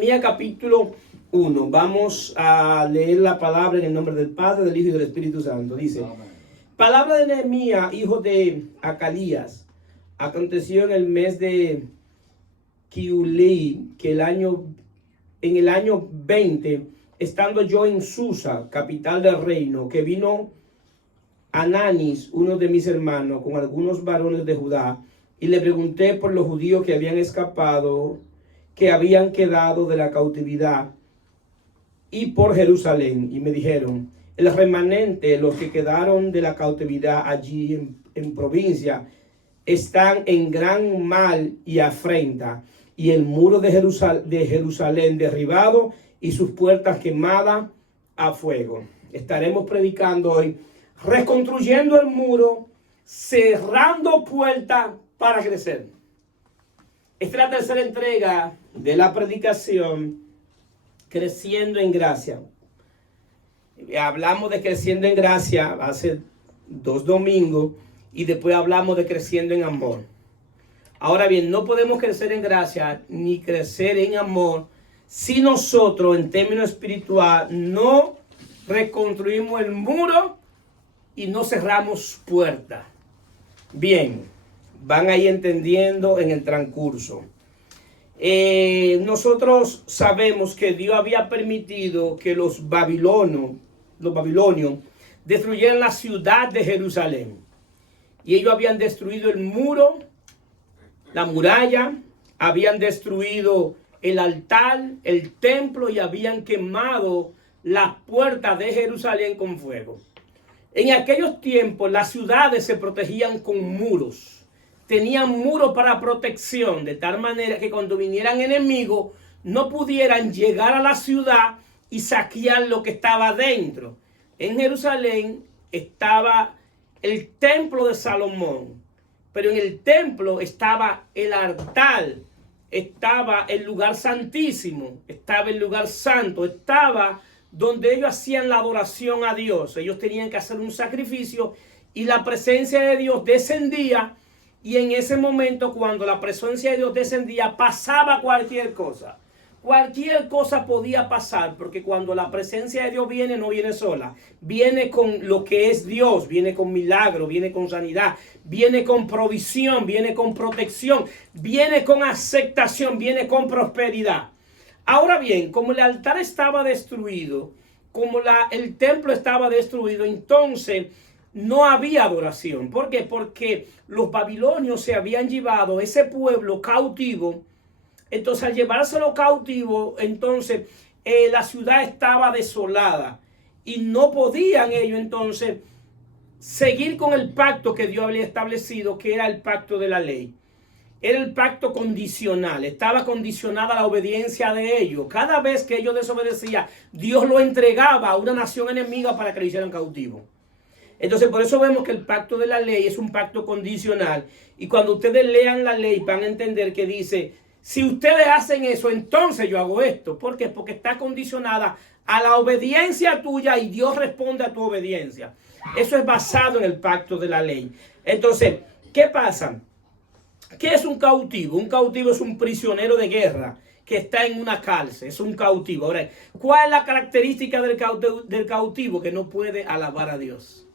Nehemías capítulo 1. Vamos a leer la palabra en el nombre del Padre, del Hijo y del Espíritu Santo. Dice: Amén. Palabra de Nehemías, hijo de Acalías. Aconteció en el mes de Kiulei, que en el año 20, estando yo en Susa, capital del reino, que vino Ananis, uno de mis hermanos, con algunos varones de Judá, y le pregunté por los judíos que habían escapado, que habían quedado de la cautividad, y por Jerusalén. Y me dijeron: el remanente, los que quedaron de la cautividad allí en provincia, están en gran mal y afrenta, y el muro de Jerusalén derribado y sus puertas quemadas a fuego. Estaremos predicando hoy, reconstruyendo el muro, cerrando puertas para crecer. Esta es la tercera entrega de la predicación, creciendo en gracia. Hablamos de creciendo en gracia hace 2 domingos y después hablamos de creciendo en amor. Ahora bien, no podemos crecer en gracia ni crecer en amor si nosotros, en términos espirituales, no reconstruimos el muro y no cerramos puertas. Bien, van ahí entendiendo en el transcurso. Nosotros sabemos que Dios había permitido que los babilonios destruyeran la ciudad de Jerusalén. Y ellos habían destruido el muro, la muralla, habían destruido el altar, el templo, y habían quemado las puertas de Jerusalén con fuego. En aquellos tiempos las ciudades se protegían con muros. Tenían muros para protección, de tal manera que cuando vinieran enemigos no pudieran llegar a la ciudad y saquear lo que estaba dentro. En Jerusalén estaba el templo de Salomón, pero en el templo estaba el altar, estaba el lugar santísimo, estaba el lugar santo, estaba donde ellos hacían la adoración a Dios. Ellos tenían que hacer un sacrificio y la presencia de Dios descendía. Y en ese momento, cuando la presencia de Dios descendía, pasaba cualquier cosa. Cualquier cosa podía pasar, porque cuando la presencia de Dios viene, no viene sola. Viene con lo que es Dios, viene con milagro, viene con sanidad, viene con provisión, viene con protección, viene con aceptación, viene con prosperidad. Ahora bien, como el altar estaba destruido, como el templo estaba destruido, entonces no había adoración. ¿Por qué? Porque los babilonios se habían llevado ese pueblo cautivo. Entonces, al llevárselo cautivo, entonces la ciudad estaba desolada y no podían ellos entonces seguir con el pacto que Dios había establecido, que era el pacto de la ley. Era el pacto condicional, estaba condicionada la obediencia de ellos. Cada vez que ellos desobedecían, Dios lo entregaba a una nación enemiga para que lo hicieran cautivo. Entonces, por eso vemos que el pacto de la ley es un pacto condicional. Y cuando ustedes lean la ley, van a entender que dice: si ustedes hacen eso, entonces yo hago esto. ¿Por qué? Porque está condicionada a la obediencia tuya y Dios responde a tu obediencia. Eso es basado en el pacto de la ley. Entonces, ¿qué pasa? ¿Qué es un cautivo? Un cautivo es un prisionero de guerra que está en una cárcel. Es un cautivo. Ahora, ¿cuál es la característica del cautivo? Que no puede alabar a Dios.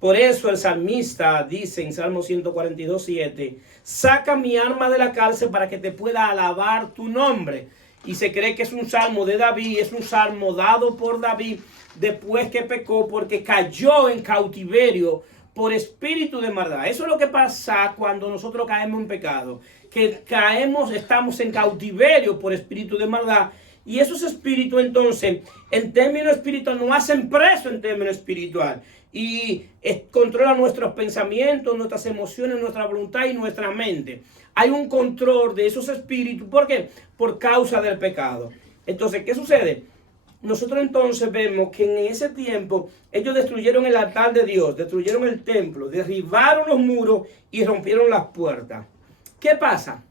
Por eso el salmista dice en Salmo 142:7: saca mi alma de la cárcel para que te pueda alabar tu nombre. Y se cree que es un salmo de David, es un salmo dado por David después que pecó, porque cayó en cautiverio por espíritu de maldad. Eso es lo que pasa cuando nosotros caemos en pecado, que estamos en cautiverio por espíritu de maldad. Y esos espíritus entonces, en términos espirituales, nos hacen preso en términos espirituales. Y controla nuestros pensamientos, nuestras emociones, nuestra voluntad y nuestra mente. Hay un control de esos espíritus. ¿Por qué? Por causa del pecado. Entonces, ¿qué sucede? Nosotros entonces vemos que en ese tiempo ellos destruyeron el altar de Dios, destruyeron el templo, derribaron los muros y rompieron las puertas. ¿Qué pasa?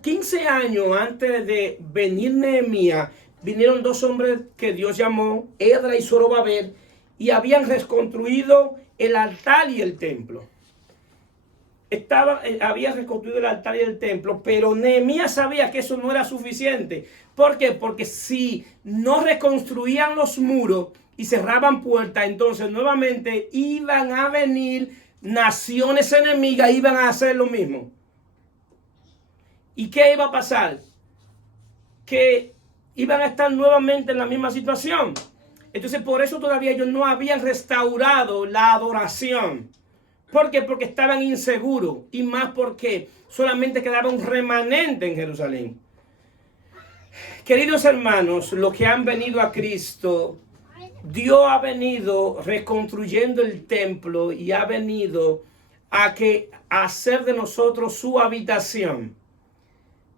15 años antes de venir Nehemías, vinieron 2 hombres que Dios llamó, Esdras y Zorobabel, y habían reconstruido el altar y el templo. había reconstruido el altar y el templo, pero Nehemías sabía que eso no era suficiente. ¿Por qué? Porque si no reconstruían los muros y cerraban puertas, entonces nuevamente iban a venir naciones enemigas, iban a hacer lo mismo. ¿Y qué iba a pasar? Que iban a estar nuevamente en la misma situación. Entonces por eso todavía ellos no habían restaurado la adoración. ¿Por qué? Porque estaban inseguros, y más porque solamente quedaba un remanente en Jerusalén. Queridos hermanos, los que han venido a Cristo, Dios ha venido reconstruyendo el templo y ha venido a hacer de nosotros su habitación.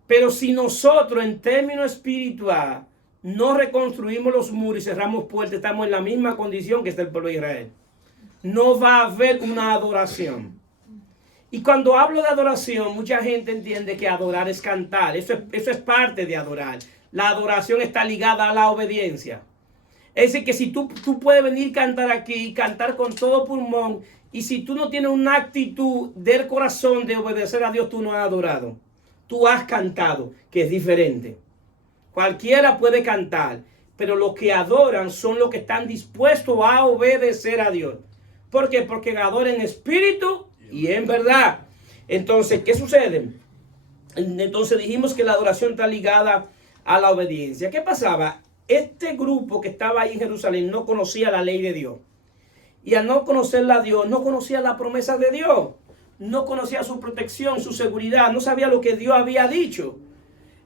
Pero si nosotros en términos espirituales no reconstruimos los muros y cerramos puertas, estamos en la misma condición que está el pueblo de Israel. No va a haber una adoración. Y cuando hablo de adoración, mucha gente entiende que adorar es cantar. Eso es parte de adorar. La adoración está ligada a la obediencia. Es decir, que si tú puedes venir a cantar aquí, cantar con todo pulmón, y si tú no tienes una actitud del corazón de obedecer a Dios, tú no has adorado. Tú has cantado, que es diferente. Cualquiera puede cantar, pero los que adoran son los que están dispuestos a obedecer a Dios. ¿Por qué? Porque adoran en espíritu y en verdad. Entonces, ¿qué sucede? Entonces dijimos que la adoración está ligada a la obediencia. ¿Qué pasaba? Este grupo que estaba ahí en Jerusalén no conocía la ley de Dios. Y al no conocerla a Dios, no conocía la promesa de Dios. No conocía su protección, su seguridad. No sabía lo que Dios había dicho.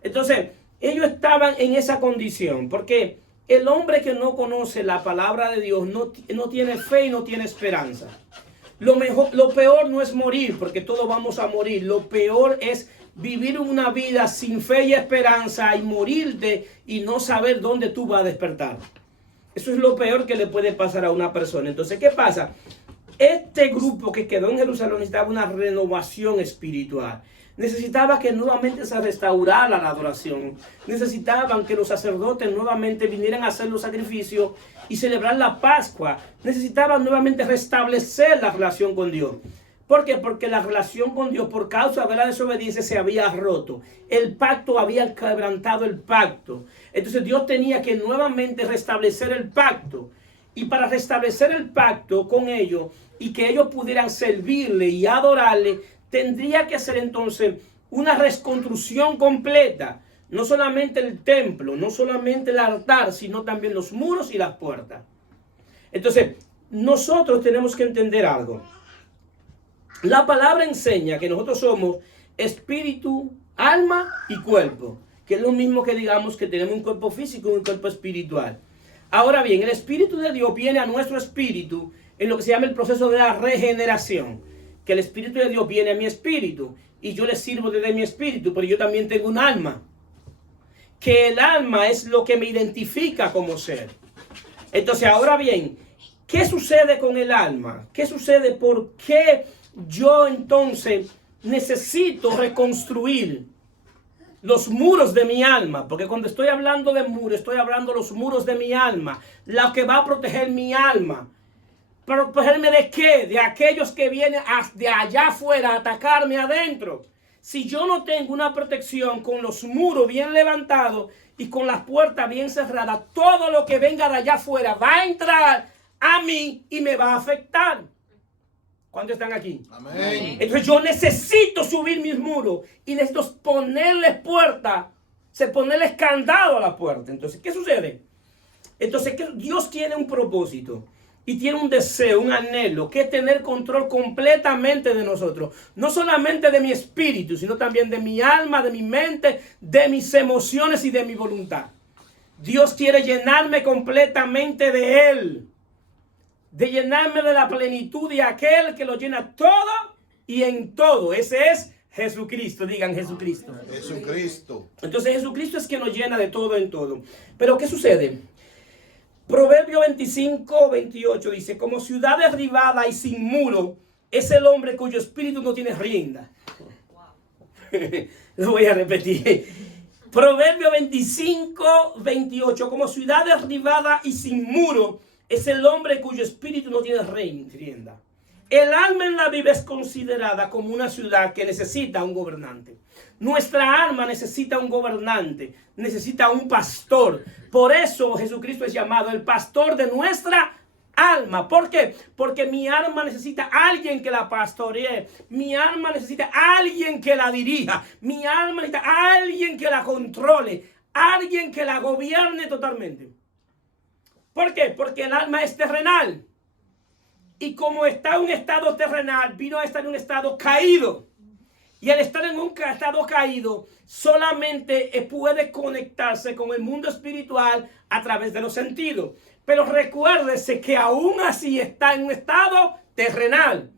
Entonces, ellos estaban en esa condición. Porque el hombre que no conoce la palabra de Dios no tiene fe y no tiene esperanza. Lo peor no es morir, porque todos vamos a morir. Lo peor es vivir una vida sin fe y esperanza y morirte y no saber dónde tú vas a despertar. Eso es lo peor que le puede pasar a una persona. Entonces, ¿qué pasa? Este grupo que quedó en Jerusalén necesitaba una renovación espiritual. Necesitaba que nuevamente se restaurara la adoración. Necesitaban que los sacerdotes nuevamente vinieran a hacer los sacrificios y celebrar la Pascua. Necesitaban nuevamente restablecer la relación con Dios. ¿Por qué? Porque la relación con Dios, por causa de la desobediencia, se había roto. El pacto había quebrantado el pacto. Entonces Dios tenía que nuevamente restablecer el pacto. Y para restablecer el pacto con ellos y que ellos pudieran servirle y adorarle, tendría que ser entonces una reconstrucción completa. No solamente el templo, no solamente el altar, sino también los muros y las puertas. Entonces, nosotros tenemos que entender algo. La palabra enseña que nosotros somos espíritu, alma y cuerpo, que es lo mismo que digamos que tenemos un cuerpo físico y un cuerpo espiritual. Ahora bien, el Espíritu de Dios viene a nuestro espíritu en lo que se llama el proceso de la regeneración. Que el Espíritu de Dios viene a mi espíritu y yo le sirvo desde mi espíritu, pero yo también tengo un alma. Que el alma es lo que me identifica como ser. Entonces, ahora bien, ¿qué sucede con el alma? ¿Qué sucede? ¿Por qué yo entonces necesito reconstruir los muros de mi alma? Porque cuando estoy hablando de muros, estoy hablando de los muros de mi alma, lo que va a proteger mi alma. ¿Protegerme de qué? De aquellos que vienen de allá afuera a atacarme adentro. Si yo no tengo una protección con los muros bien levantados y con las puertas bien cerradas, todo lo que venga de allá afuera va a entrar a mí y me va a afectar. ¿Cuántos están aquí? Amén. Entonces yo necesito subir mis muros y necesito ponerles puerta, ponerles candado a la puerta. Entonces, ¿qué sucede? Entonces, Dios tiene un propósito y tiene un deseo, un anhelo, que es tener control completamente de nosotros. No solamente de mi espíritu, sino también de mi alma, de mi mente, de mis emociones y de mi voluntad. Dios quiere llenarme completamente de Él. De llenarme de la plenitud de aquel que lo llena todo y en todo. Ese es Jesucristo. Digan Jesucristo. Jesucristo. Entonces Jesucristo es quien nos llena de todo en todo. Pero ¿qué sucede? Proverbio 25:28 dice: como ciudad derribada y sin muro es el hombre cuyo espíritu no tiene rienda. Lo voy a repetir. Proverbio 25:28: como ciudad derribada y sin muro es el hombre cuyo espíritu no tiene rienda. El alma en la Biblia es considerada como una ciudad que necesita un gobernante. Nuestra alma necesita un gobernante, necesita un pastor. Por eso Jesucristo es llamado el pastor de nuestra alma. ¿Por qué? Porque mi alma necesita a alguien que la pastoree. Mi alma necesita a alguien que la dirija. Mi alma necesita a alguien que la controle. Alguien que la gobierne totalmente. ¿Por qué? Porque el alma es terrenal. Y como está en un estado terrenal, vino a estar en un estado caído. Y al estar en un estado caído, solamente puede conectarse con el mundo espiritual a través de los sentidos. Pero recuérdese que aún así está en un estado terrenal.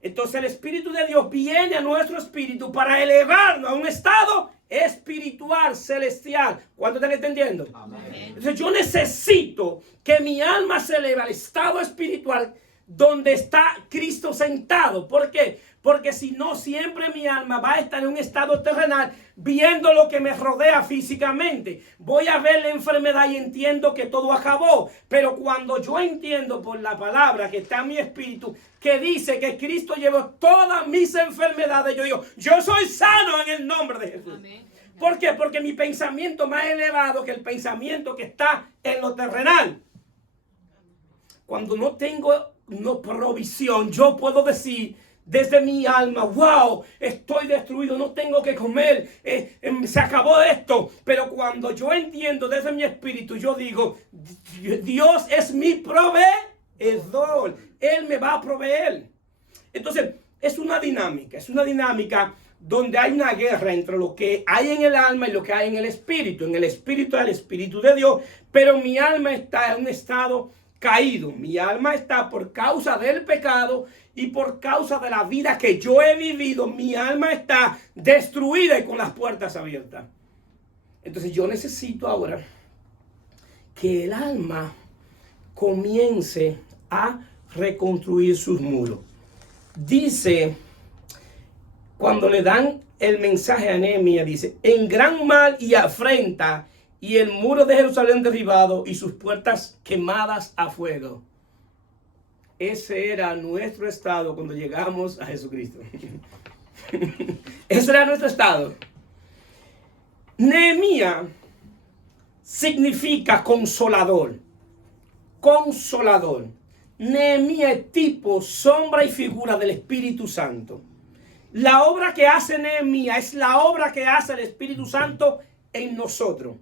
Entonces el Espíritu de Dios viene a nuestro espíritu para elevarnos a un estado espiritual, celestial. ¿Cuánto están entendiendo? Amén. Entonces yo necesito que mi alma se eleve al estado espiritual donde está Cristo sentado. ¿Por qué? Porque si no, siempre mi alma va a estar en un estado terrenal viendo lo que me rodea físicamente. Voy a ver la enfermedad y entiendo que todo acabó. Pero cuando yo entiendo por la palabra que está en mi espíritu, que dice que Cristo llevó todas mis enfermedades, yo digo, yo soy sano en el nombre de Jesús. Amén. ¿Por qué? Porque mi pensamiento más elevado que el pensamiento que está en lo terrenal. Cuando no tengo provisión, yo puedo decir desde mi alma, wow, estoy destruido, no tengo que comer, se acabó esto. Pero cuando yo entiendo desde mi espíritu, yo digo, Dios es mi proveedor, Él me va a proveer. Entonces, es una dinámica donde hay una guerra entre lo que hay en el alma y lo que hay en el espíritu. En el espíritu hay el Espíritu de Dios, pero mi alma está en un estado caído. Mi alma está por causa del pecado y por causa de la vida que yo he vivido. Mi alma está destruida y con las puertas abiertas. Entonces yo necesito ahora que el alma comience a reconstruir sus muros. Dice, cuando le dan el mensaje a Nehemías, dice, en gran mal y afrenta, y el muro de Jerusalén derribado y sus puertas quemadas a fuego. Ese era nuestro estado cuando llegamos a Jesucristo. Ese era nuestro estado. Nehemías significa consolador. Consolador. Nehemías es tipo, sombra y figura del Espíritu Santo. La obra que hace Nehemías es la obra que hace el Espíritu Santo en nosotros.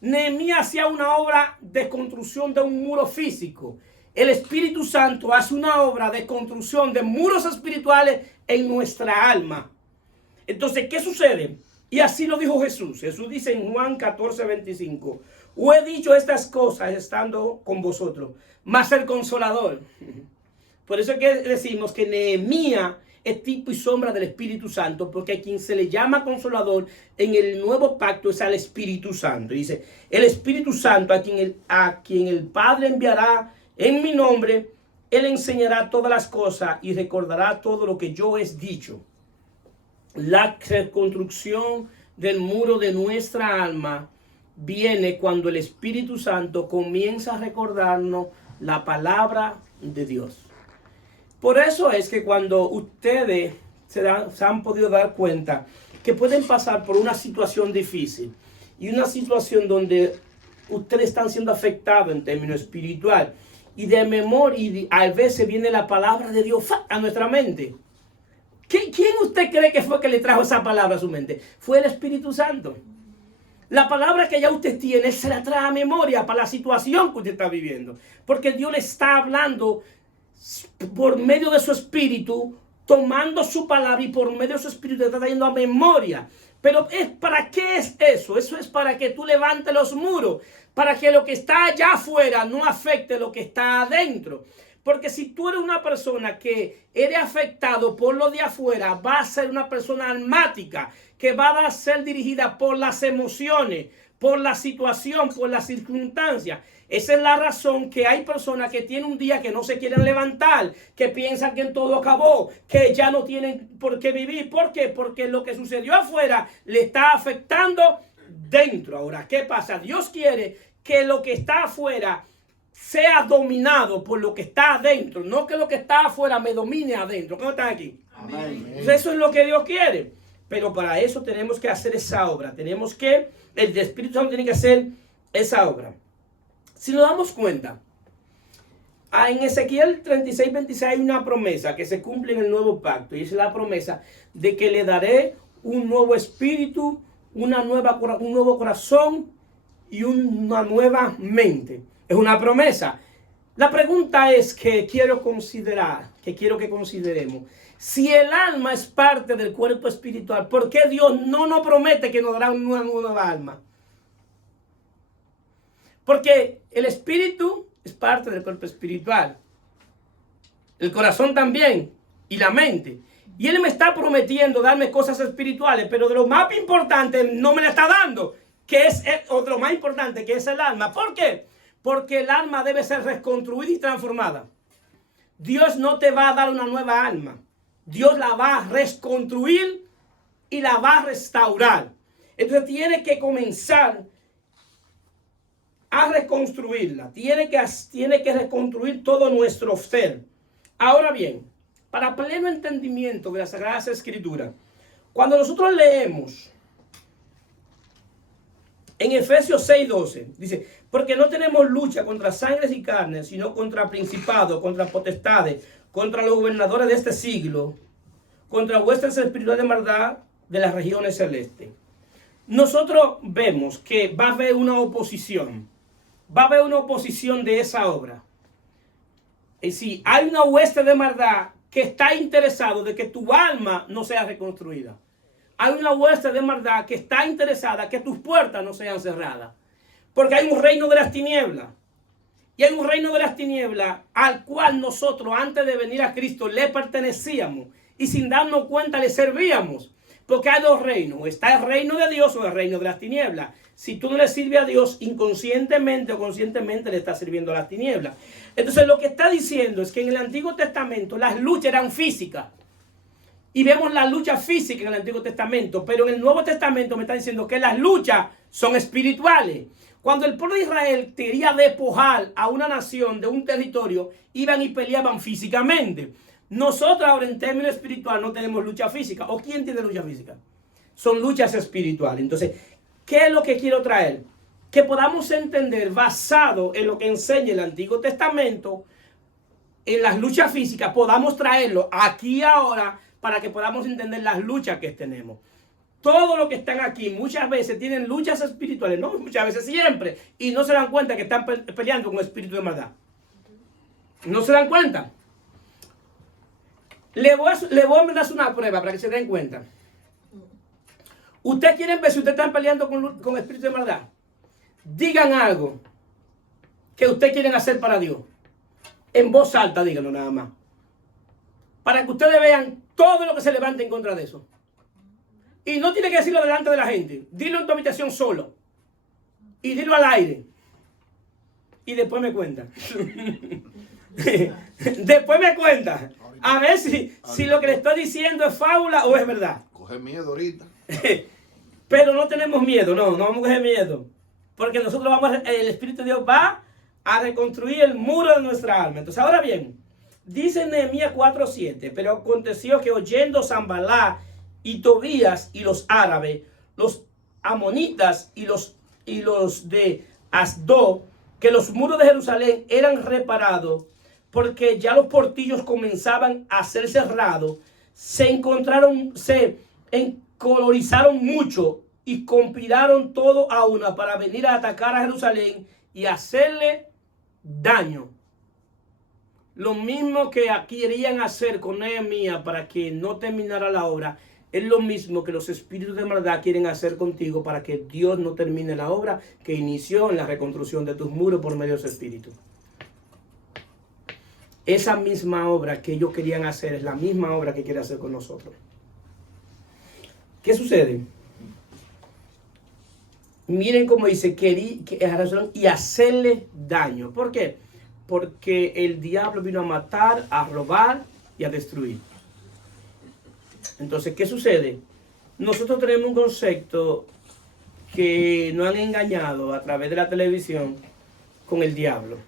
Nehemías hacía una obra de construcción de un muro físico. El Espíritu Santo hace una obra de construcción de muros espirituales en nuestra alma. Entonces, ¿qué sucede? Y así lo dijo Jesús. Jesús dice en Juan 14:25, os he dicho estas cosas estando con vosotros, mas el Consolador. Por eso es que decimos que Nehemías es tipo y sombra del Espíritu Santo, porque a quien se le llama Consolador en el nuevo pacto es al Espíritu Santo. Dice, el Espíritu Santo a quien el Padre enviará en mi nombre, Él enseñará todas las cosas y recordará todo lo que yo he dicho. La reconstrucción del muro de nuestra alma viene cuando el Espíritu Santo comienza a recordarnos la palabra de Dios. Por eso es que cuando ustedes se han podido dar cuenta que pueden pasar por una situación difícil y una situación donde ustedes están siendo afectados en términos espiritual y de memoria, y a veces viene la palabra de Dios a nuestra mente. ¿Quién usted cree que fue que le trajo esa palabra a su mente? Fue el Espíritu Santo. La palabra que ya usted tiene se la trae a memoria para la situación que usted está viviendo. Porque Dios le está hablando por medio de su espíritu, tomando su palabra y por medio de su espíritu te está trayendo a memoria. Pero ¿para qué es eso? Eso es para que tú levantes los muros, para que lo que está allá afuera no afecte lo que está adentro. Porque si tú eres una persona que eres afectado por lo de afuera, va a ser una persona almática, que va a ser dirigida por las emociones, por la situación, por las circunstancias. Esa es la razón que hay personas que tienen un día que no se quieren levantar, que piensan que todo acabó, que ya no tienen por qué vivir. ¿Por qué? Porque lo que sucedió afuera le está afectando dentro. Ahora, ¿qué pasa? Dios quiere que lo que está afuera sea dominado por lo que está adentro, no que lo que está afuera me domine adentro. ¿Cómo están aquí? Amén. Entonces, eso es lo que Dios quiere. Pero para eso tenemos que hacer esa obra. El Espíritu Santo tiene que hacer esa obra. Si nos damos cuenta, en Ezequiel 36, 26 hay una promesa que se cumple en el nuevo pacto. Y es la promesa de que le daré un nuevo espíritu, un nuevo corazón y una nueva mente. Es una promesa. La pregunta es que quiero que consideremos. Si el alma es parte del cuerpo espiritual, ¿por qué Dios no nos promete que nos dará una nueva alma? Porque el espíritu es parte del cuerpo espiritual. El corazón también. Y la mente. Y Él me está prometiendo darme cosas espirituales, pero de lo más importante no me la está dando. Que es lo más importante, que es el alma. ¿Por qué? Porque el alma debe ser reconstruida y transformada. Dios no te va a dar una nueva alma. Dios la va a reconstruir y la va a restaurar. Entonces tiene que comenzar a reconstruirla. Tiene que reconstruir todo nuestro ser. Ahora bien, para pleno entendimiento de las Sagradas Escrituras, cuando nosotros leemos en Efesios 6:12, dice, porque no tenemos lucha contra sangres y carnes, sino contra principados, contra potestades, contra los gobernadores de este siglo, contra vuestras espirituales de maldad de las regiones celestes. Nosotros vemos que va a haber una oposición. Va a haber una oposición de esa obra. Es decir, hay una hueste de maldad que está interesado de que tu alma no sea reconstruida. Hay una hueste de maldad que está interesada que tus puertas no sean cerradas. Porque hay un reino de las tinieblas. Y hay un reino de las tinieblas al cual nosotros antes de venir a Cristo le pertenecíamos. Y sin darnos cuenta le servíamos. Porque hay dos reinos. Está el reino de Dios o el reino de las tinieblas. Si tú no le sirves a Dios, inconscientemente o conscientemente le estás sirviendo a las tinieblas. Entonces lo que está diciendo es que en el Antiguo Testamento las luchas eran físicas. Y vemos la lucha física en el Antiguo Testamento. Pero en el Nuevo Testamento me está diciendo que las luchas son espirituales. Cuando el pueblo de Israel quería despojar a una nación de un territorio, iban y peleaban físicamente. Nosotros ahora en términos espirituales no tenemos lucha física. ¿O quién tiene lucha física? Son luchas espirituales. Entonces, ¿qué es lo que quiero traer? Que podamos entender, basado en lo que enseña el Antiguo Testamento, en las luchas físicas, podamos traerlo aquí ahora para que podamos entender las luchas que tenemos. Todos los que están aquí muchas veces tienen luchas espirituales, no muchas veces, siempre, y no se dan cuenta que están peleando con espíritu de maldad. No se dan cuenta. Le voy a dar una prueba para que se den cuenta. ¿Ustedes quieren ver si ustedes están peleando con espíritu de maldad? Digan algo que ustedes quieren hacer para Dios. En voz alta, díganlo nada más. Para que ustedes vean todo lo que se levante en contra de eso. Y no tiene que decirlo delante de la gente. Dilo en tu habitación solo. Y dilo al aire. Y después me cuenta. Después me cuenta. A ver si lo que le estoy diciendo es fábula o es verdad. Coge miedo ahorita. Pero no tenemos miedo, no vamos a coger miedo. Porque nosotros el Espíritu de Dios va a reconstruir el muro de nuestra alma. Entonces, ahora bien, dice Nehemías 4:7, pero aconteció que oyendo Sanballat y Tobías y los árabes, los amonitas y los de Asdod, que los muros de Jerusalén eran reparados, porque ya los portillos comenzaban a ser cerrados, se encolorizaron mucho y conspiraron todo a una para venir a atacar a Jerusalén y hacerle daño. Lo mismo que querían hacer con Nehemías para que no terminara la obra, es lo mismo que los espíritus de maldad quieren hacer contigo para que Dios no termine la obra que inició en la reconstrucción de tus muros por medio de su espíritu. Esa misma obra que ellos querían hacer es la misma obra que quiere hacer con nosotros. ¿Qué sucede? Miren cómo dice, y hacerle daño. ¿Por qué? Porque el diablo vino a matar, a robar y a destruir. Entonces, ¿qué sucede? Nosotros tenemos un concepto que nos han engañado a través de la televisión con el diablo.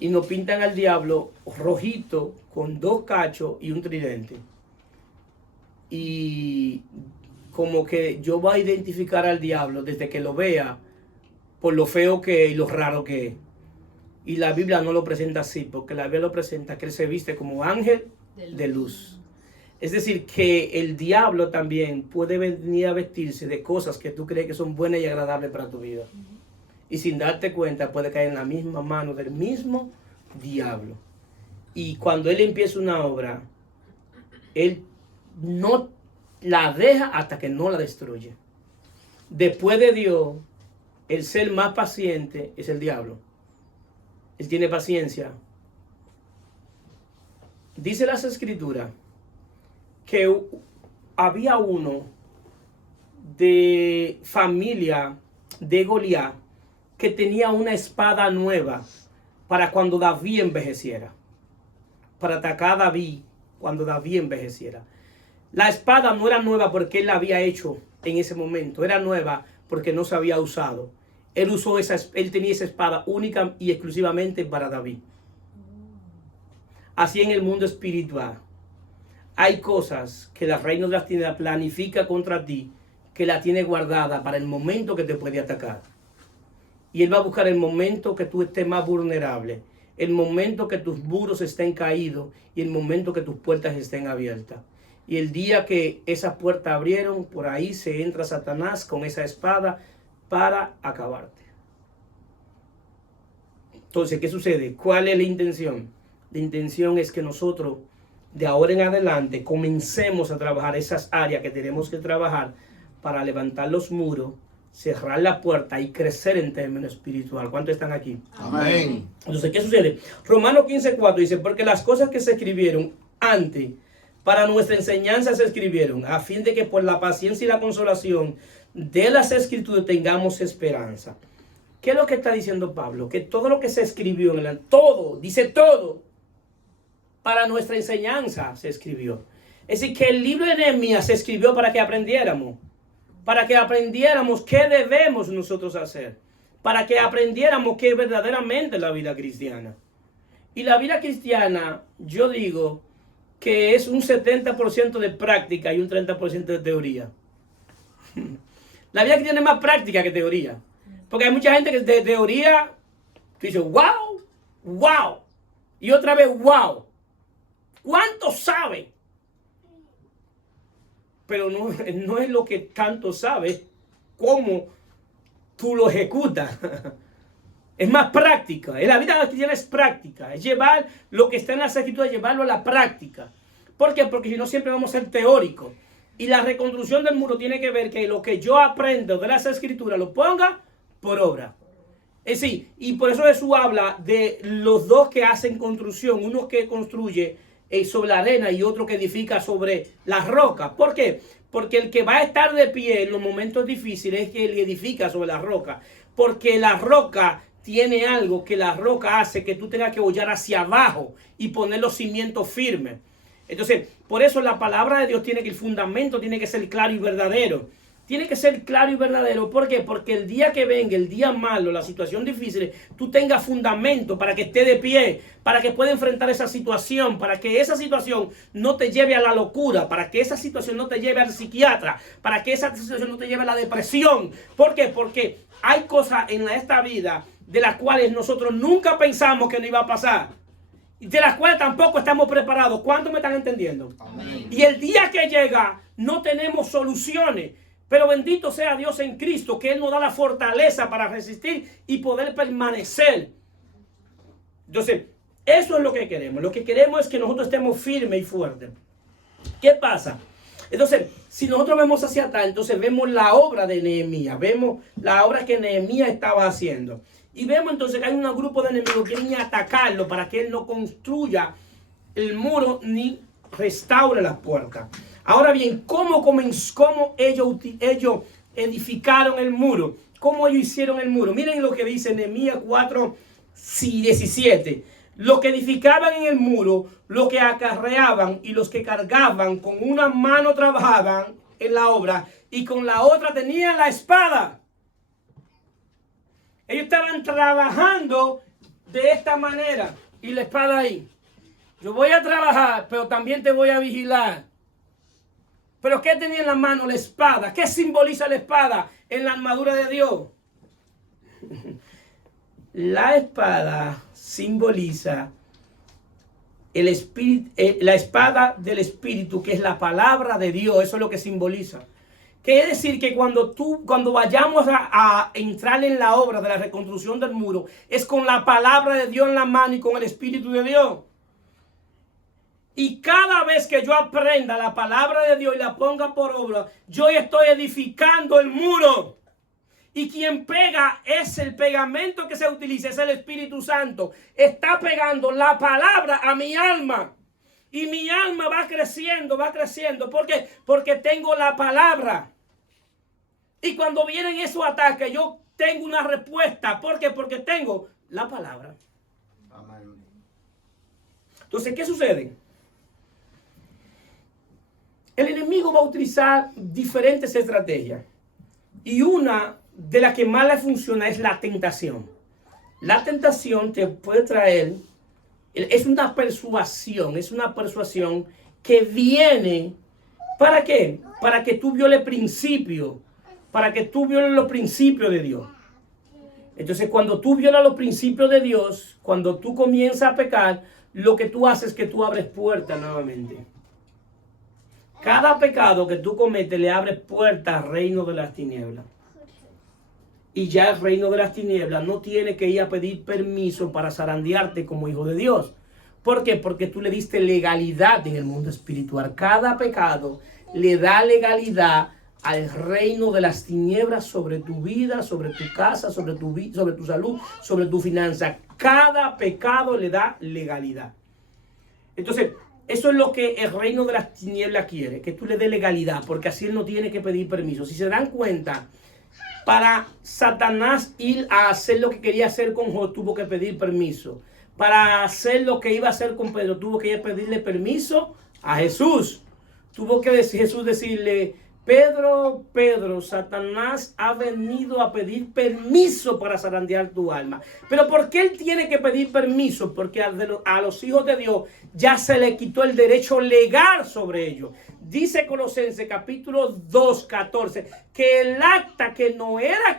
y nos pintan al diablo rojito con 2 cachos y un tridente. Y como que yo voy a identificar al diablo desde que lo vea por lo feo que es y lo raro que es. Y la Biblia no lo presenta así, porque la Biblia lo presenta que él se viste como ángel de luz. Es decir, que el diablo también puede venir a vestirse de cosas que tú crees que son buenas y agradables para tu vida. Y sin darte cuenta puede caer en la misma mano del mismo diablo. Y cuando él empieza una obra, él no la deja hasta que no la destruye. Después de Dios, el ser más paciente es el diablo. Él tiene paciencia. Dice las Escrituras que había uno de familia de Goliat que tenía una espada nueva para cuando David envejeciera. Para atacar a David cuando David envejeciera. La espada no era nueva porque él la había hecho en ese momento. Era nueva porque no se había usado. Él tenía esa espada única y exclusivamente para David. Así en el mundo espiritual. Hay cosas que el reino de las tinieblas planifica contra ti, que la tiene guardada para el momento que te puede atacar. Y él va a buscar el momento que tú estés más vulnerable, el momento que tus muros estén caídos y el momento que tus puertas estén abiertas. Y el día que esas puertas abrieron, por ahí se entra Satanás con esa espada para acabarte. Entonces, ¿qué sucede? ¿Cuál es la intención? La intención es que nosotros, de ahora en adelante, comencemos a trabajar esas áreas que tenemos que trabajar para levantar los muros, cerrar la puerta y crecer en términos espiritual. ¿Cuántos están aquí? Amén. Entonces, ¿qué sucede? Romanos 15:4 dice, porque las cosas que se escribieron antes, para nuestra enseñanza se escribieron, a fin de que por la paciencia y la consolación de las Escrituras tengamos esperanza. ¿Qué es lo que está diciendo Pablo? Que todo lo que se escribió, todo, dice todo, para nuestra enseñanza se escribió. Es decir, que el libro de Nehemías se escribió para que aprendiéramos qué debemos nosotros hacer, para que aprendiéramos qué es verdaderamente la vida cristiana. Y la vida cristiana, yo digo que es un 70% de práctica y un 30% de teoría. La vida cristiana es más práctica que teoría. Porque hay mucha gente que de teoría dice, wow, wow, y otra vez, wow. ¿Cuánto sabe? Pero no es lo que tanto sabe, como tú lo ejecutas. Es más práctica. La vida cristiana es práctica. Es llevar lo que está en las Escrituras, llevarlo a la práctica. ¿Por qué? Porque si no siempre vamos a ser teóricos. Y la reconstrucción del muro tiene que ver que lo que yo aprendo de las Escrituras lo ponga por obra. Es decir, y por eso Jesús habla de los dos que hacen construcción. Uno que construye sobre la arena y otro que edifica sobre la roca. ¿Por qué? Porque el que va a estar de pie en los momentos difíciles es que él edifica sobre la roca. Porque la roca tiene algo que la roca hace que tú tengas que hollar hacia abajo y poner los cimientos firmes. Entonces, por eso la palabra de Dios tiene que, el fundamento tiene que ser claro y verdadero. Tiene que ser claro y verdadero. ¿Por qué? Porque el día que venga, el día malo, la situación difícil, tú tengas fundamento para que esté de pie, para que pueda enfrentar esa situación, para que esa situación no te lleve a la locura, para que esa situación no te lleve al psiquiatra, para que esa situación no te lleve a la depresión. ¿Por qué? Porque hay cosas en esta vida de las cuales nosotros nunca pensamos que no iba a pasar, de las cuales tampoco estamos preparados. ¿Cuántos me están entendiendo? Amén. Y el día que llega, no tenemos soluciones. Pero bendito sea Dios en Cristo, que Él nos da la fortaleza para resistir y poder permanecer. Entonces, eso es lo que queremos. Lo que queremos es que nosotros estemos firmes y fuertes. ¿Qué pasa? Entonces, si nosotros vemos hacia atrás, entonces vemos la obra de Nehemías. Vemos la obra que Nehemías estaba haciendo. Y vemos entonces que hay un grupo de enemigos que vienen a atacarlo para que él no construya el muro ni restaure las puertas. Ahora bien, ¿cómo ellos edificaron el muro? ¿Cómo ellos hicieron el muro? Miren lo que dice Nehemías 4:17. Los que edificaban en el muro, los que acarreaban y los que cargaban, con una mano trabajaban en la obra y con la otra tenían la espada. Ellos estaban trabajando de esta manera y la espada ahí. Yo voy a trabajar, pero también te voy a vigilar. ¿Pero qué tenía en la mano? La espada. ¿Qué simboliza la espada en la armadura de Dios? La espada simboliza el espíritu, la espada del Espíritu, que es la palabra de Dios. Eso es lo que simboliza. Quiere decir que cuando vayamos a entrar en la obra de la reconstrucción del muro, es con la palabra de Dios en la mano y con el Espíritu de Dios. Y cada vez que yo aprenda la palabra de Dios y la ponga por obra, yo estoy edificando el muro. Y quien pega es el pegamento que se utiliza, es el Espíritu Santo. Está pegando la palabra a mi alma. Y mi alma va creciendo, va creciendo. ¿Por qué? Porque tengo la palabra. Y cuando vienen esos ataques, yo tengo una respuesta. ¿Por qué? Porque tengo la palabra. Entonces, ¿qué sucede? El enemigo va a utilizar diferentes estrategias. Y una de las que más le funciona es la tentación. La tentación te puede traer, es una persuasión que viene, ¿para qué? Para que tú violes principios, para que tú violes los principios de Dios. Entonces, cuando tú violas los principios de Dios, cuando tú comienzas a pecar, lo que tú haces es que tú abres puertas nuevamente. Cada pecado que tú cometes le abre puertas al reino de las tinieblas. Y ya el reino de las tinieblas no tiene que ir a pedir permiso para zarandearte como hijo de Dios. ¿Por qué? Porque tú le diste legalidad en el mundo espiritual. Cada pecado le da legalidad al reino de las tinieblas sobre tu vida, sobre tu casa, sobre tu salud, sobre tu finanza. Cada pecado le da legalidad. Entonces, eso es lo que el reino de las tinieblas quiere, que tú le des legalidad, porque así él no tiene que pedir permiso. Si se dan cuenta, para Satanás ir a hacer lo que quería hacer con Job, tuvo que pedir permiso. Para hacer lo que iba a hacer con Pedro, tuvo que pedirle permiso a Jesús. Tuvo que Jesús decirle: Pedro, Pedro, Satanás ha venido a pedir permiso para zarandear tu alma. Pero ¿por qué él tiene que pedir permiso? Porque a los hijos de Dios ya se le quitó el derecho legal sobre ellos. Dice Colosenses capítulo 2, 14, que el acta que no era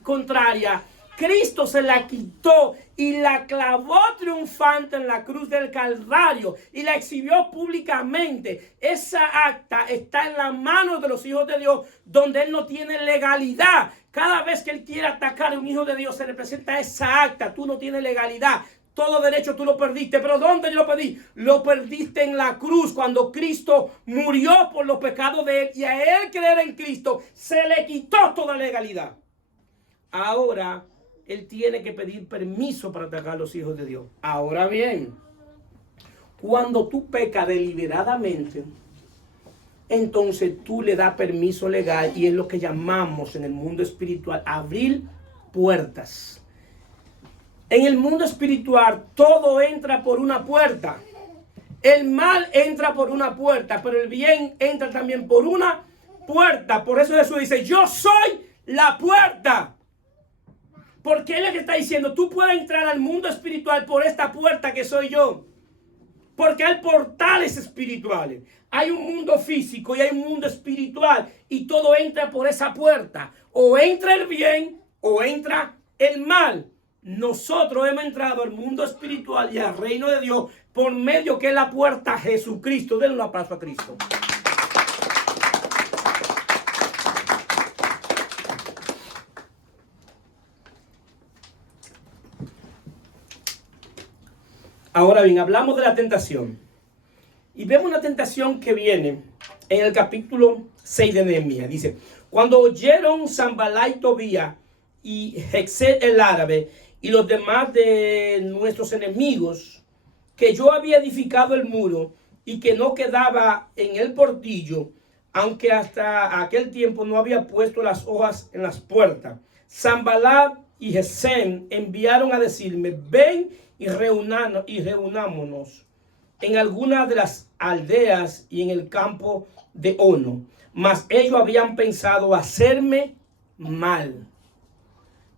contraria, Cristo se la quitó y la clavó triunfante en la cruz del Calvario y la exhibió públicamente. Esa acta está en las manos de los hijos de Dios, donde él no tiene legalidad. Cada vez que él quiere atacar a un hijo de Dios, se le presenta esa acta. Tú no tienes legalidad. Todo derecho tú lo perdiste. ¿Pero dónde yo lo perdí? Lo perdiste en la cruz, cuando Cristo murió por los pecados de él. Y a él creer en Cristo se le quitó toda legalidad. Ahora él tiene que pedir permiso para atacar a los hijos de Dios. Ahora bien, cuando tú pecas deliberadamente, entonces tú le das permiso legal, y es lo que llamamos en el mundo espiritual abrir puertas. En el mundo espiritual todo entra por una puerta. El mal entra por una puerta, pero el bien entra también por una puerta. Por eso Jesús dice: yo soy la puerta. Porque él es que está diciendo: tú puedes entrar al mundo espiritual por esta puerta que soy yo. Porque hay portales espirituales. Hay un mundo físico y hay un mundo espiritual. Y todo entra por esa puerta. O entra el bien o entra el mal. Nosotros hemos entrado al mundo espiritual y al reino de Dios por medio que es la puerta a Jesucristo. Denle un aplauso a Cristo. Ahora bien, hablamos de la tentación. Y vemos una tentación que viene en el capítulo 6 de Nehemías. Dice: cuando oyeron Sanballat y Tobías y Gesem el árabe y los demás de nuestros enemigos, que yo había edificado el muro y que no quedaba en el portillo, aunque hasta aquel tiempo no había puesto las hojas en las puertas, Sanballat y Gesem enviaron a decirme: ven y reunámonos en alguna de las aldeas y en el campo de Ono. Mas ellos habían pensado hacerme mal.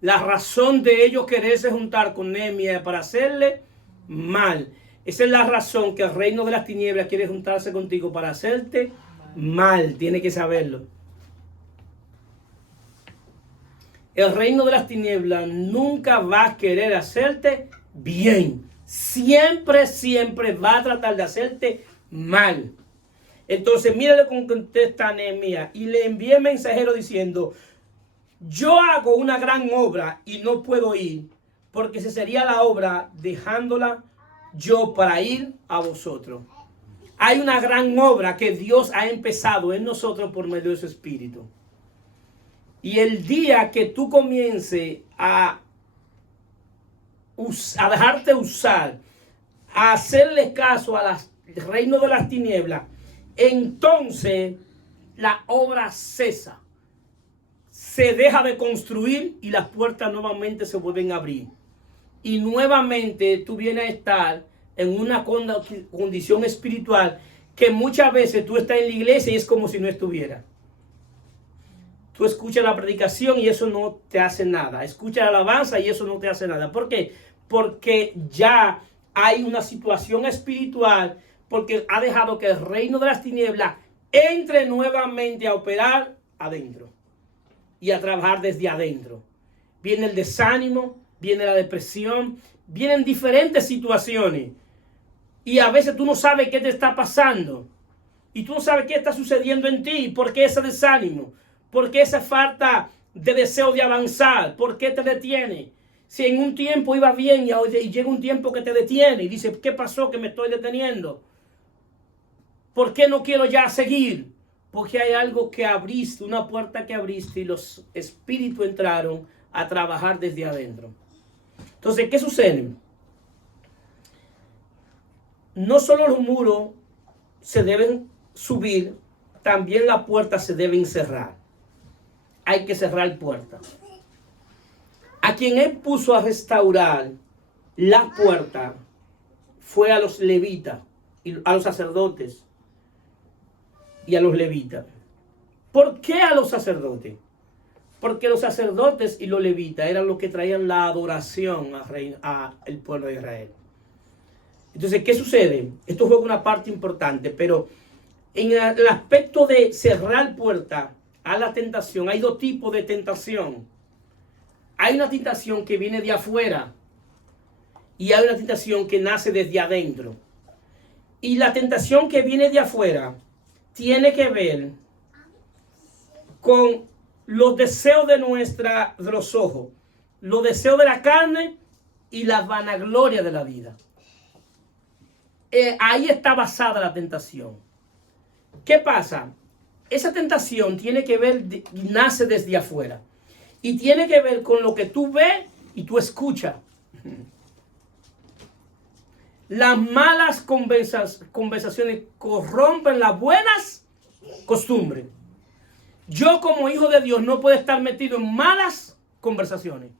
La razón de ellos quererse juntar con Nehemías para hacerle mal. Esa es la razón que el reino de las tinieblas quiere juntarse contigo para hacerte mal. Tiene que saberlo. El reino de las tinieblas nunca va a querer hacerte bien. Siempre, siempre va a tratar de hacerte mal. Entonces, mírale cómo contesta Nehemías. Y le envié mensajero diciendo: yo hago una gran obra y no puedo ir, porque esa sería la obra dejándola yo para ir a vosotros. Hay una gran obra que Dios ha empezado en nosotros por medio de su Espíritu. Y el día que tú comiences a dejarte usar, a hacerle caso al reino de las tinieblas, entonces la obra cesa. Se deja de construir y las puertas nuevamente se vuelven a abrir. Y nuevamente tú vienes a estar en una condición espiritual que muchas veces tú estás en la iglesia y es como si no estuviera. Tú escuchas la predicación y eso no te hace nada. Escuchas la alabanza y eso no te hace nada. ¿Por qué? Porque ya hay una situación espiritual, porque ha dejado que el reino de las tinieblas entre nuevamente a operar adentro y a trabajar desde adentro. Viene el desánimo, viene la depresión, vienen diferentes situaciones. Y a veces tú no sabes qué te está pasando. Y tú no sabes qué está sucediendo en ti. ¿Por qué ese desánimo? ¿Por qué esa falta de deseo de avanzar? ¿Por qué te detiene? Si en un tiempo iba bien y llega un tiempo que te detiene y dices: ¿qué pasó que me estoy deteniendo? ¿Por qué no quiero ya seguir? Porque hay algo que abriste, una puerta que abriste y los espíritus entraron a trabajar desde adentro. Entonces, ¿qué sucede? No solo los muros se deben subir, también las puertas se deben cerrar. Hay que cerrar puertas. A quien él puso a restaurar la puerta fue a los levitas, y a los sacerdotes y a los levitas. ¿Por qué a los sacerdotes? Porque los sacerdotes y los levitas eran los que traían la adoración al pueblo de Israel. Entonces, ¿qué sucede? Esto juega una parte importante, pero en el aspecto de cerrar puertas a la tentación, hay dos tipos de tentación. Hay una tentación que viene de afuera y hay una tentación que nace desde adentro. Y la tentación que viene de afuera tiene que ver con los deseos de los ojos, los deseos de la carne y la vanagloria de la vida. Ahí está basada la tentación. ¿Qué pasa? Esa tentación tiene que ver, nace desde afuera. Y tiene que ver con lo que tú ves y tú escuchas. Las malas conversaciones corrompen las buenas costumbres. Yo como hijo de Dios no puedo estar metido en malas conversaciones.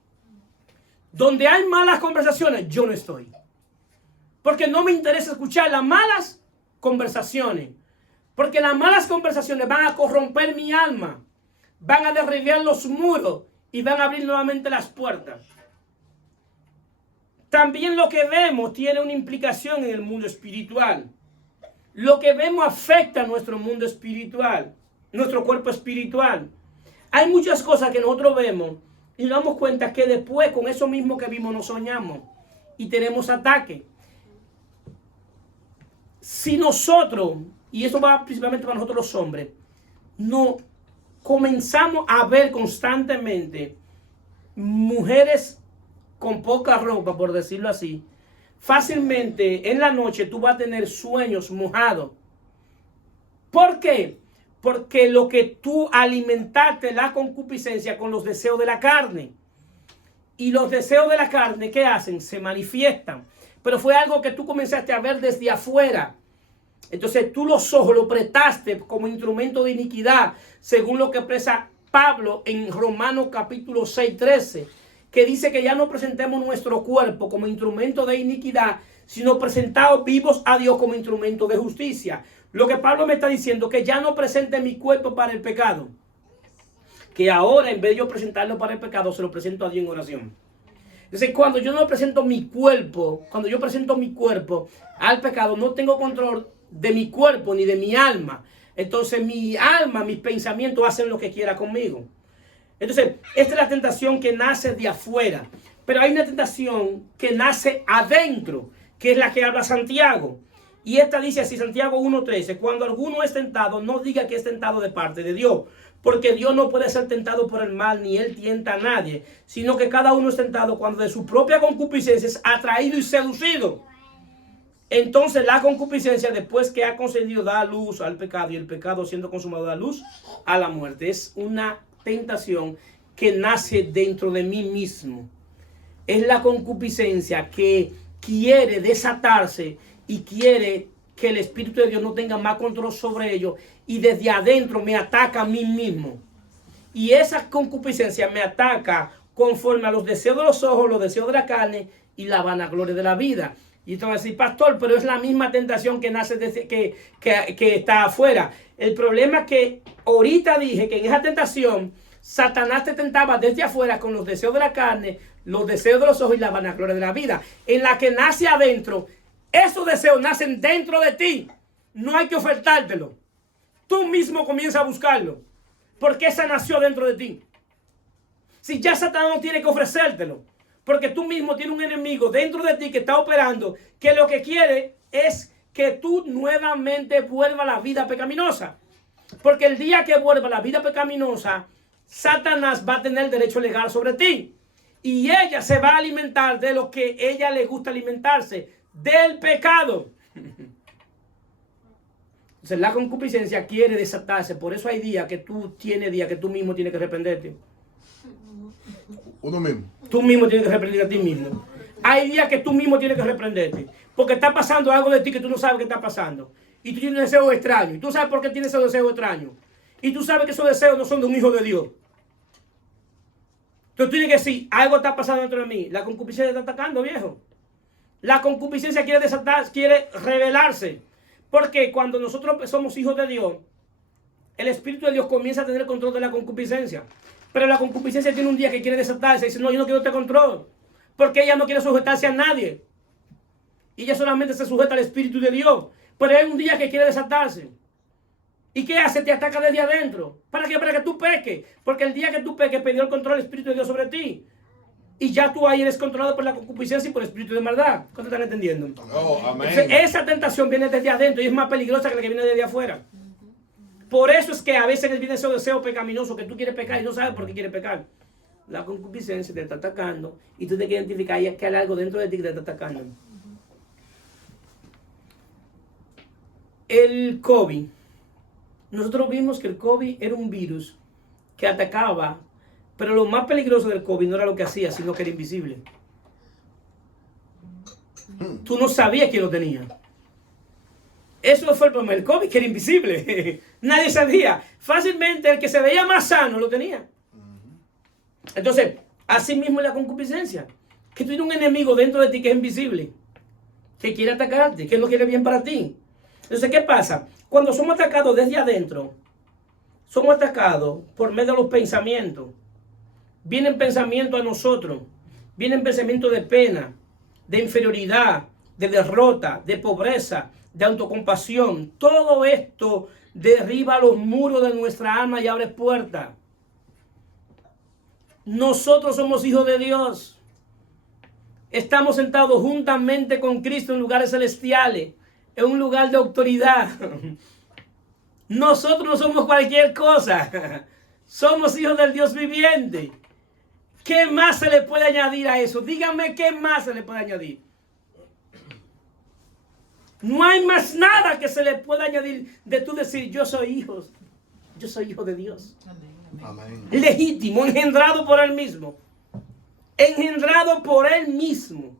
Donde hay malas conversaciones, yo no estoy. Porque no me interesa escuchar las malas conversaciones. Porque las malas conversaciones van a corromper mi alma. Van a derribar los muros y van a abrir nuevamente las puertas. También lo que vemos tiene una implicación en el mundo espiritual. Lo que vemos afecta a nuestro mundo espiritual, nuestro cuerpo espiritual. Hay muchas cosas que nosotros vemos y nos damos cuenta que después con eso mismo que vimos nos soñamos y tenemos ataque. Si nosotros, y eso va principalmente para nosotros los hombres, no comenzamos a ver constantemente mujeres con poca ropa, por decirlo así, fácilmente en la noche tú vas a tener sueños mojados. ¿Por qué? Porque lo que tú alimentaste la concupiscencia con los deseos de la carne. Y los deseos de la carne, ¿qué hacen? Se manifiestan. Pero fue algo que tú comenzaste a ver desde afuera. Entonces tú los ojos los prestaste como instrumento de iniquidad, según lo que expresa Pablo en Romanos capítulo 6:13, que dice que ya no presentemos nuestro cuerpo como instrumento de iniquidad, sino presentados vivos a Dios como instrumento de justicia. Lo que Pablo me está diciendo, que ya no presente mi cuerpo para el pecado, que ahora en vez de yo presentarlo para el pecado, se lo presento a Dios en oración. Entonces, cuando yo no presento mi cuerpo, cuando yo presento mi cuerpo al pecado, no tengo control de mi cuerpo ni de mi alma. Entonces, mi alma, mis pensamientos hacen lo que quiera conmigo. Entonces, esta es la tentación que nace de afuera. Pero hay una tentación que nace adentro, que es la que habla Santiago. Y esta dice así, Santiago 1:13, cuando alguno es tentado, no diga que es tentado de parte de Dios. Porque Dios no puede ser tentado por el mal, ni Él tienta a nadie, sino que cada uno es tentado cuando de su propia concupiscencia es atraído y seducido. Entonces la concupiscencia, después que ha concedido, da luz al pecado, y el pecado, siendo consumado, da luz a la muerte. Es una tentación que nace dentro de mí mismo. Es la concupiscencia que quiere desatarse y quiere que el Espíritu de Dios no tenga más control sobre ello, y desde adentro me ataca a mí mismo. Y esa concupiscencia me ataca conforme a los deseos de los ojos, los deseos de la carne y la vanagloria de la vida. Y entonces decir, pastor, pero es la misma tentación que nace desde que está afuera. El problema es que ahorita dije que en esa tentación Satanás te tentaba desde afuera con los deseos de la carne, los deseos de los ojos y la vanagloria de la vida. En la que nace adentro, esos deseos nacen dentro de ti. No hay que ofertártelo. Tú mismo comienzas a buscarlo. Porque esa nació dentro de ti. Si ya Satanás no tiene que ofrecértelo. Porque tú mismo tienes un enemigo dentro de ti que está operando, que lo que quiere es que tú nuevamente vuelvas a la vida pecaminosa. Porque el día que vuelva a la vida pecaminosa, Satanás va a tener derecho legal sobre ti. Y ella se va a alimentar de lo que ella le gusta alimentarse, del pecado. Entonces la concupiscencia quiere desatarse. Por eso hay días que tú mismo tienes que reprenderte. Uno mismo. Tú mismo tienes que reprender a ti mismo. Hay días que tú mismo tienes que reprenderte. Porque está pasando algo de ti que tú no sabes que está pasando. Y tú tienes un deseo extraño. Y tú sabes por qué tienes ese deseo extraño. Y tú sabes que esos deseos no son de un hijo de Dios. Entonces tú tienes que decir, algo está pasando dentro de mí. La concupiscencia está atacando, viejo. La concupiscencia quiere desatar, quiere rebelarse. Porque cuando nosotros somos hijos de Dios, el Espíritu de Dios comienza a tener control de la concupiscencia. Pero la concupiscencia tiene un día que quiere desatarse y dice, no, yo no quiero este control. Porque ella no quiere sujetarse a nadie. Y ella solamente se sujeta al Espíritu de Dios. Pero hay un día que quiere desatarse. ¿Y qué hace? Te ataca desde adentro. ¿Para qué? Para que tú peques. Porque el día que tú peques, perdió el control del Espíritu de Dios sobre ti. Y ya tú ahí eres controlado por la concupiscencia y por el espíritu de maldad. ¿Cuántos están entendiendo? Oh, amén. Entonces, esa tentación viene desde adentro y es más peligrosa que la que viene desde afuera. Por eso es que a veces viene ese deseo pecaminoso que tú quieres pecar y no sabes por qué quieres pecar. La concupiscencia te está atacando y tú te quieres identificar que hay algo dentro de ti que te está atacando. El COVID. Nosotros vimos que el COVID era un virus que atacaba. Pero lo más peligroso del COVID no era lo que hacía, sino que era invisible. Tú no sabías quién lo tenía. Eso fue el problema. El COVID, que era invisible. Nadie sabía. Fácilmente el que se veía más sano lo tenía. Entonces, así mismo es la concupiscencia. Que tú tienes un enemigo dentro de ti que es invisible. Que quiere atacarte, que no quiere bien para ti. Entonces, ¿qué pasa? Cuando somos atacados desde adentro, somos atacados por medio de los pensamientos. Vienen pensamientos a nosotros, vienen pensamientos de pena, de inferioridad, de derrota, de pobreza, de autocompasión. Todo esto derriba los muros de nuestra alma y abre puertas. Nosotros somos hijos de Dios. Estamos sentados juntamente con Cristo en lugares celestiales, en un lugar de autoridad. Nosotros no somos cualquier cosa. Somos hijos del Dios viviente. ¿Qué más se le puede añadir a eso? Díganme qué más se le puede añadir. No hay más nada que se le pueda añadir de tú decir, yo soy hijo de Dios. Amén. Legítimo, engendrado por Él mismo. Engendrado por Él mismo.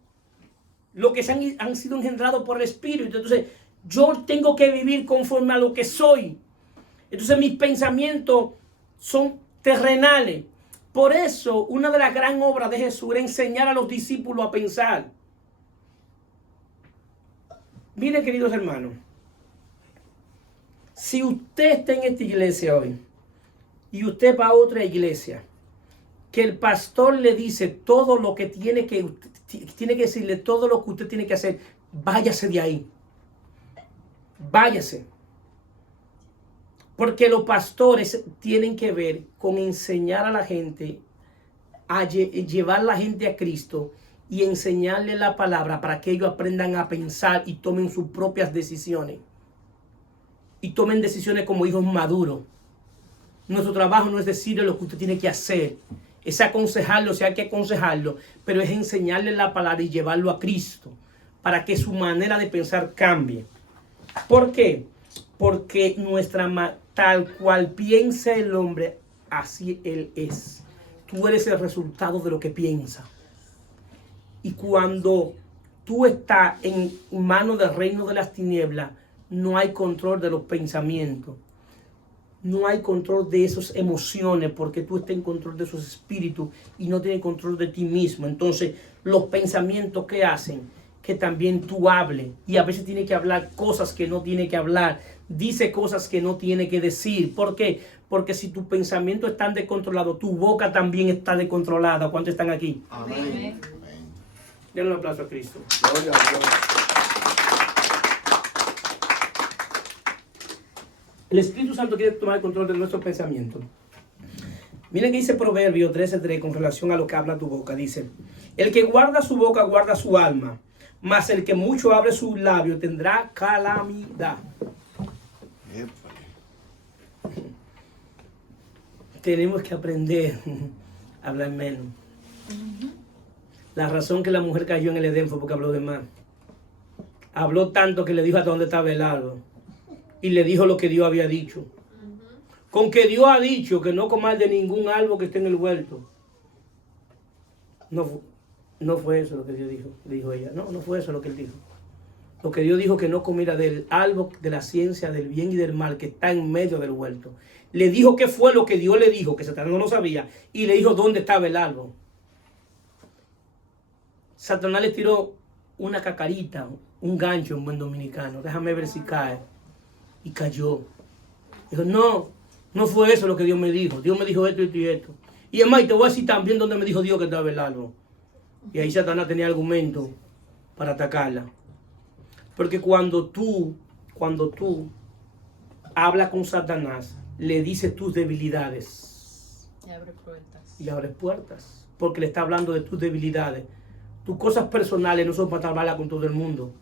Lo que han sido engendrados por el Espíritu. Entonces, yo tengo que vivir conforme a lo que soy. Entonces, mis pensamientos son terrenales. Por eso, una de las grandes obras de Jesús era enseñar a los discípulos a pensar. Miren, queridos hermanos, si usted está en esta iglesia hoy y usted va a otra iglesia, que el pastor le dice todo lo que tiene que decirle, todo lo que usted tiene que hacer, váyase de ahí. Váyase. Porque los pastores tienen que ver con enseñar a la gente, a llevar a la gente a Cristo y enseñarle la palabra para que ellos aprendan a pensar y tomen sus propias decisiones. Y tomen decisiones como hijos maduros. Nuestro trabajo no es decirle lo que usted tiene que hacer, es aconsejarlo, si hay que aconsejarlo, pero es enseñarle la palabra y llevarlo a Cristo para que su manera de pensar cambie. ¿Por qué? Porque tal cual piensa el hombre, así él es. Tú eres el resultado de lo que piensa. Y cuando tú estás en manos del reino de las tinieblas, no hay control de los pensamientos. No hay control de esas emociones porque tú estás en control de esos espíritus y no tienes control de ti mismo. Entonces, los pensamientos que hacen que también tú hables, y a veces tiene que hablar cosas que no tiene que hablar, dice cosas que no tiene que decir. ¿Por qué? Porque si tus pensamientos están descontrolados, tu boca también está descontrolada. ¿Cuántos están aquí? Amén. Denle un aplauso a Cristo. Gloria a Dios. El Espíritu Santo quiere tomar el control de nuestros pensamientos. Miren que dice Proverbios 13:3 con relación a lo que habla tu boca. Dice, el que guarda su boca guarda su alma, mas el que mucho abre sus labios tendrá calamidad. Tenemos que aprender a hablar menos. La razón que la mujer cayó en el Edén fue porque habló de más. Habló tanto que le dijo hasta dónde estaba el árbol. Y le dijo lo que Dios había dicho. Con que Dios ha dicho que no comas de ningún árbol que esté en el huerto. No fue eso lo que Dios dijo, dijo ella. No fue eso lo que él dijo. Lo que Dios dijo que no comiera del árbol de la ciencia del bien y del mal que está en medio del huerto. Le dijo qué fue lo que Dios le dijo, que Satanás no lo sabía, y le dijo dónde estaba el árbol. Satanás le tiró una cacarita, un gancho en buen dominicano. Déjame ver si cae. Y cayó. Dijo, no fue eso lo que Dios me dijo. Dios me dijo esto y esto. Y es más, te voy a decir también dónde me dijo Dios que estaba el árbol. Y ahí Satanás tenía argumento para atacarla. Porque cuando tú hablas con Satanás, le dices tus debilidades. Y abre puertas. Porque le está hablando de tus debilidades. Tus cosas personales no son para trabajarlas con todo el mundo.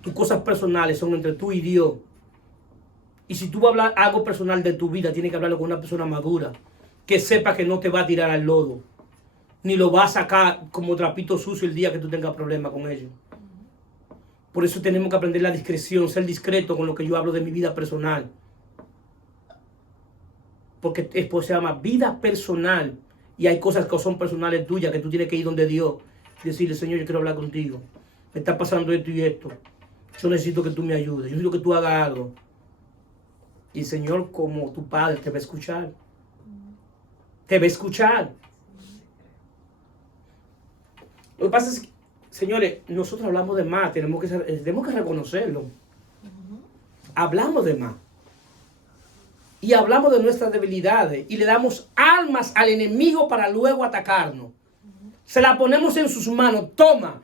Tus cosas personales son entre tú y Dios. Y si tú vas a hablar algo personal de tu vida, tienes que hablarlo con una persona madura. Que sepa que no te va a tirar al lodo. Ni lo va a sacar como trapito sucio el día que tú tengas problemas con ellos. Por eso tenemos que aprender la discreción, ser discreto con lo que yo hablo de mi vida personal. Porque después se llama vida personal. Y hay cosas que son personales tuyas, que tú tienes que ir donde Dios. Y decirle, Señor, yo quiero hablar contigo. Me está pasando esto y esto. Yo necesito que tú me ayudes. Yo necesito que tú hagas algo. Y el Señor, como tu Padre, te va a escuchar. Te va a escuchar. Lo que pasa es que, señores, nosotros hablamos de más. Tenemos que reconocerlo. Hablamos de más. Y hablamos de nuestras debilidades. Y le damos armas al enemigo para luego atacarnos. Se la ponemos en sus manos. Toma.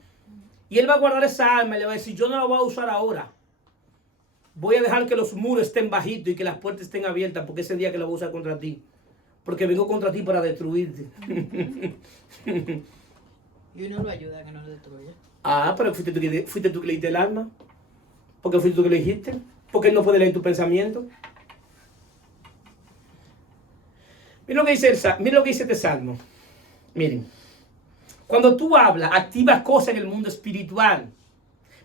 Y él va a guardar esa arma y le va a decir, yo no la voy a usar ahora. Voy a dejar que los muros estén bajitos y que las puertas estén abiertas porque ese día que la voy a usar contra ti. Porque vengo contra ti para destruirte. Y uno lo ayuda a que no lo destruya. Pero fuiste tú que le diste el arma. Porque fuiste tú que le dijiste. Porque él no puede leer tu pensamiento. Miren lo que dice este salmo. Miren. Cuando tú hablas, activas cosas en el mundo espiritual.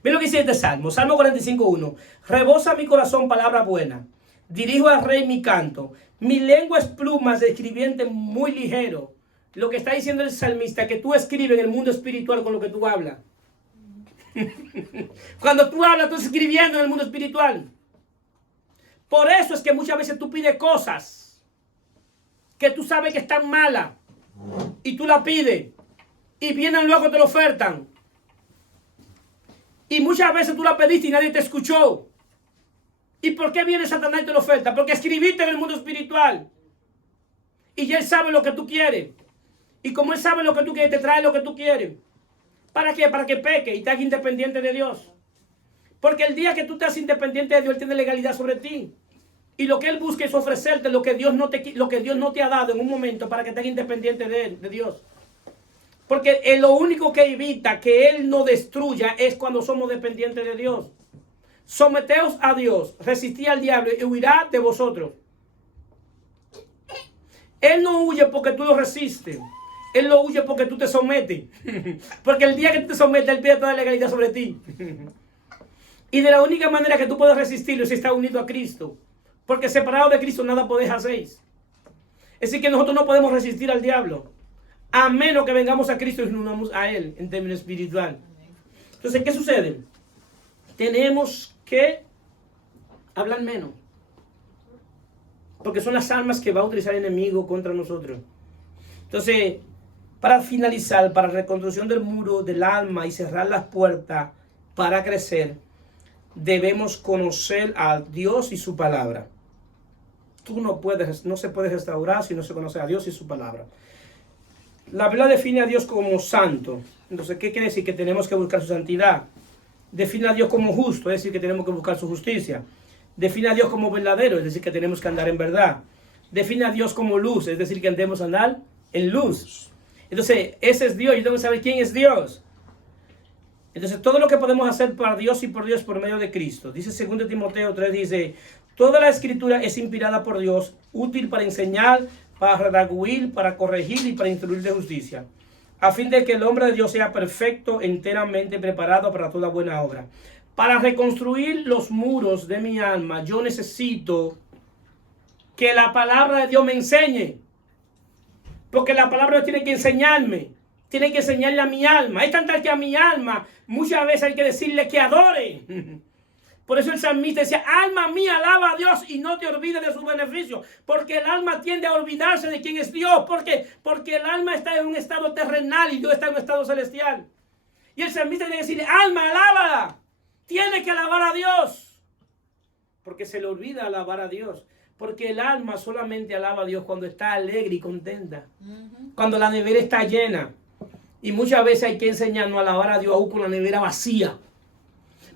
Miren lo que dice este salmo. Salmo 45:1. Rebosa mi corazón palabra buena. Dirijo al rey mi canto. Mi lengua es plumas de escribiente muy ligero. Lo que está diciendo el salmista, que tú escribes en el mundo espiritual con lo que tú hablas. Cuando tú hablas, tú estás escribiendo en el mundo espiritual. Por eso es que muchas veces tú pides cosas que tú sabes que están malas. Y tú las pides. Y vienen luego te lo ofertan. Y muchas veces tú la pediste y nadie te escuchó. ¿Y por qué viene Satanás y te lo oferta? Porque escribiste en el mundo espiritual. Y ya él sabe lo que tú quieres. Y como él sabe lo que tú quieres, te trae lo que tú quieres. ¿Para qué? Para que peque y te hagas independiente de Dios. Porque el día que tú te haces independiente de Dios, él tiene legalidad sobre ti. Y lo que él busca es ofrecerte lo que Dios no te ha dado en un momento para que te hagas independiente de él, de Dios. Porque lo único que evita que él no destruya es cuando somos dependientes de Dios. Someteos a Dios, resistid al diablo y huirá de vosotros. Él no huye porque tú lo resistes. Él lo huye porque tú te sometes. Porque el día que tú te sometes, él pide toda legalidad sobre ti. Y de la única manera que tú puedes resistirlo es si estás unido a Cristo. Porque separado de Cristo nada podéis hacer. Es decir, que nosotros no podemos resistir al diablo. A menos que vengamos a Cristo y nos unamos a Él en términos espiritual. Entonces, ¿qué sucede? Tenemos que hablar menos. Porque son las armas que va a utilizar el enemigo contra nosotros. Entonces, para finalizar, para la reconstrucción del muro del alma y cerrar las puertas para crecer, debemos conocer a Dios y su palabra. No se puede restaurar si no se conoce a Dios y su palabra. La Biblia define a Dios como santo. Entonces, ¿qué quiere decir? Que tenemos que buscar su santidad. Define a Dios como justo, es decir, que tenemos que buscar su justicia. Define a Dios como verdadero, es decir, que tenemos que andar en verdad. Define a Dios como luz, es decir, que debemos andar en luz. Entonces, ese es Dios. Yo tengo que saber quién es Dios. Entonces, todo lo que podemos hacer para Dios y por Dios por medio de Cristo. Dice 2 Timoteo 3, dice, toda la escritura es inspirada por Dios, útil para enseñar, para redarguir, para corregir y para instruir de justicia, a fin de que el hombre de Dios sea perfecto, enteramente preparado para toda buena obra. Para reconstruir los muros de mi alma, yo necesito que la palabra de Dios me enseñe. Porque la palabra de Dios tiene que enseñarme. Tiene que enseñarle a mi alma. Es tan tal que a mi alma muchas veces hay que decirle que adore. Por eso el salmista decía, alma mía, alaba a Dios y no te olvides de su beneficio. Porque el alma tiende a olvidarse de quién es Dios. ¿Por qué? Porque el alma está en un estado terrenal y Dios está en un estado celestial. Y el salmista tiene que decirle, alma, alábala. Tiene que alabar a Dios. Porque se le olvida alabar a Dios. Porque el alma solamente alaba a Dios cuando está alegre y contenta. Cuando la nevera está llena. Y muchas veces hay que enseñarnos a alabar a Dios aún con la nevera vacía.